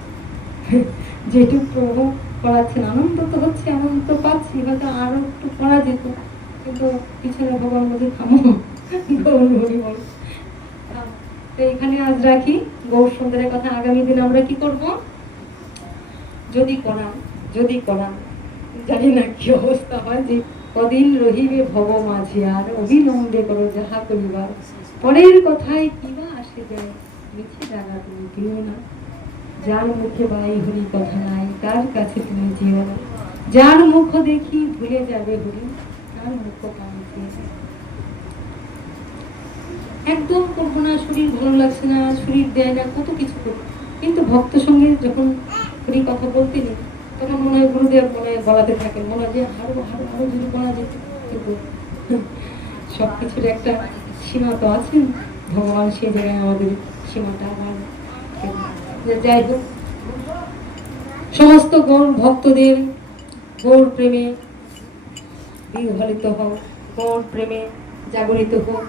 যেটুকু প্রভু করাচ্ছেন আনন্দ তো হচ্ছে, আনন্দ পাচ্ছি, হয়তো আরো একটু করা যেত, কিন্তু পিছনে ভগবান বলে থামো, গৌর হরি বল। তো এখানে আজ রাখি। গৌর সুন্দরের কথা আগামী দিন আমরা কি করব, যদি করান, যদি করান, জানি না কি অবস্থা হয়, যে কদিন রহিবে ভব মাঝে, আর অবিলম্বে করো যাহা করিবার, পরের কথায় কিবা আসে যায়, মিছে জানা তুমি দিও না। যার মুখে বাই হরি কথা নাই, তার কাছে তুমি যেও না। যার মুখ দেখি ভুলে যাবে হরি, তার মুখ পানি চেয়ে। একদম করবো না, শরীর ভালো লাগছে না, শরীর দেয় না, কত কিছু করবো, কিন্তু ভক্ত সঙ্গে যখন হরি কথা বলতে নেই, তখন মনে হয় গুরুদেব মনে হয় বলাতে থাকেন, মনে হয় যে আরো আরো আরো যদি বলা যেত। কিন্তু সবকিছুর একটা সীমা তো আছে, ভগবান সেই জায়গায় আমাদের সীমাটা আবার। যাই হোক, সমস্ত গৌর ভক্তদের গৌর প্রেমে বিহ্বলিত হোক, গৌর প্রেমে জাগরিত হোক।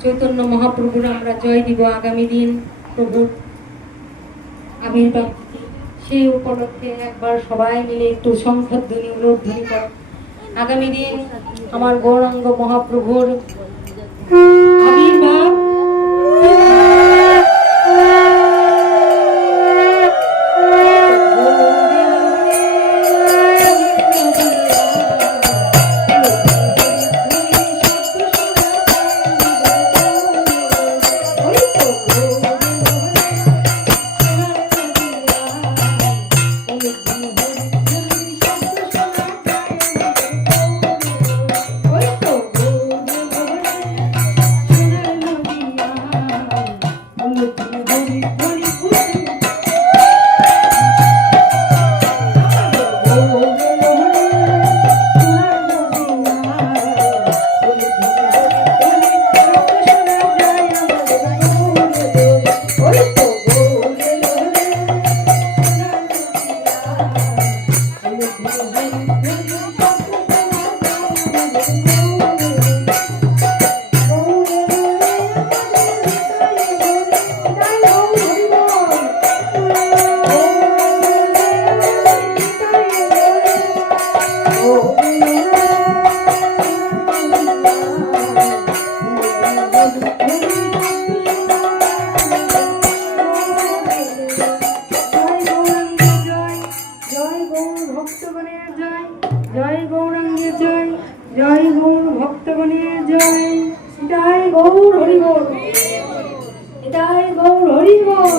চৈতন্য মহাপ্রভুর আমরা জয় দিব আগামী দিন, প্রভুর আবির্ভাব, সেই উপলক্ষে একবার সবাই মিলে একটু শঙ্খধ্বনি উলধ্বনি করে। আগামী দিন আমার গৌরাঙ্গ মহাপ্রভুর আবির্ভাব, জয় গৌরাঙ্গের জয়, জয় গৌর ভক্তগণের জয়, জয় গৌর হরি বল, জয় গৌর হরি বল।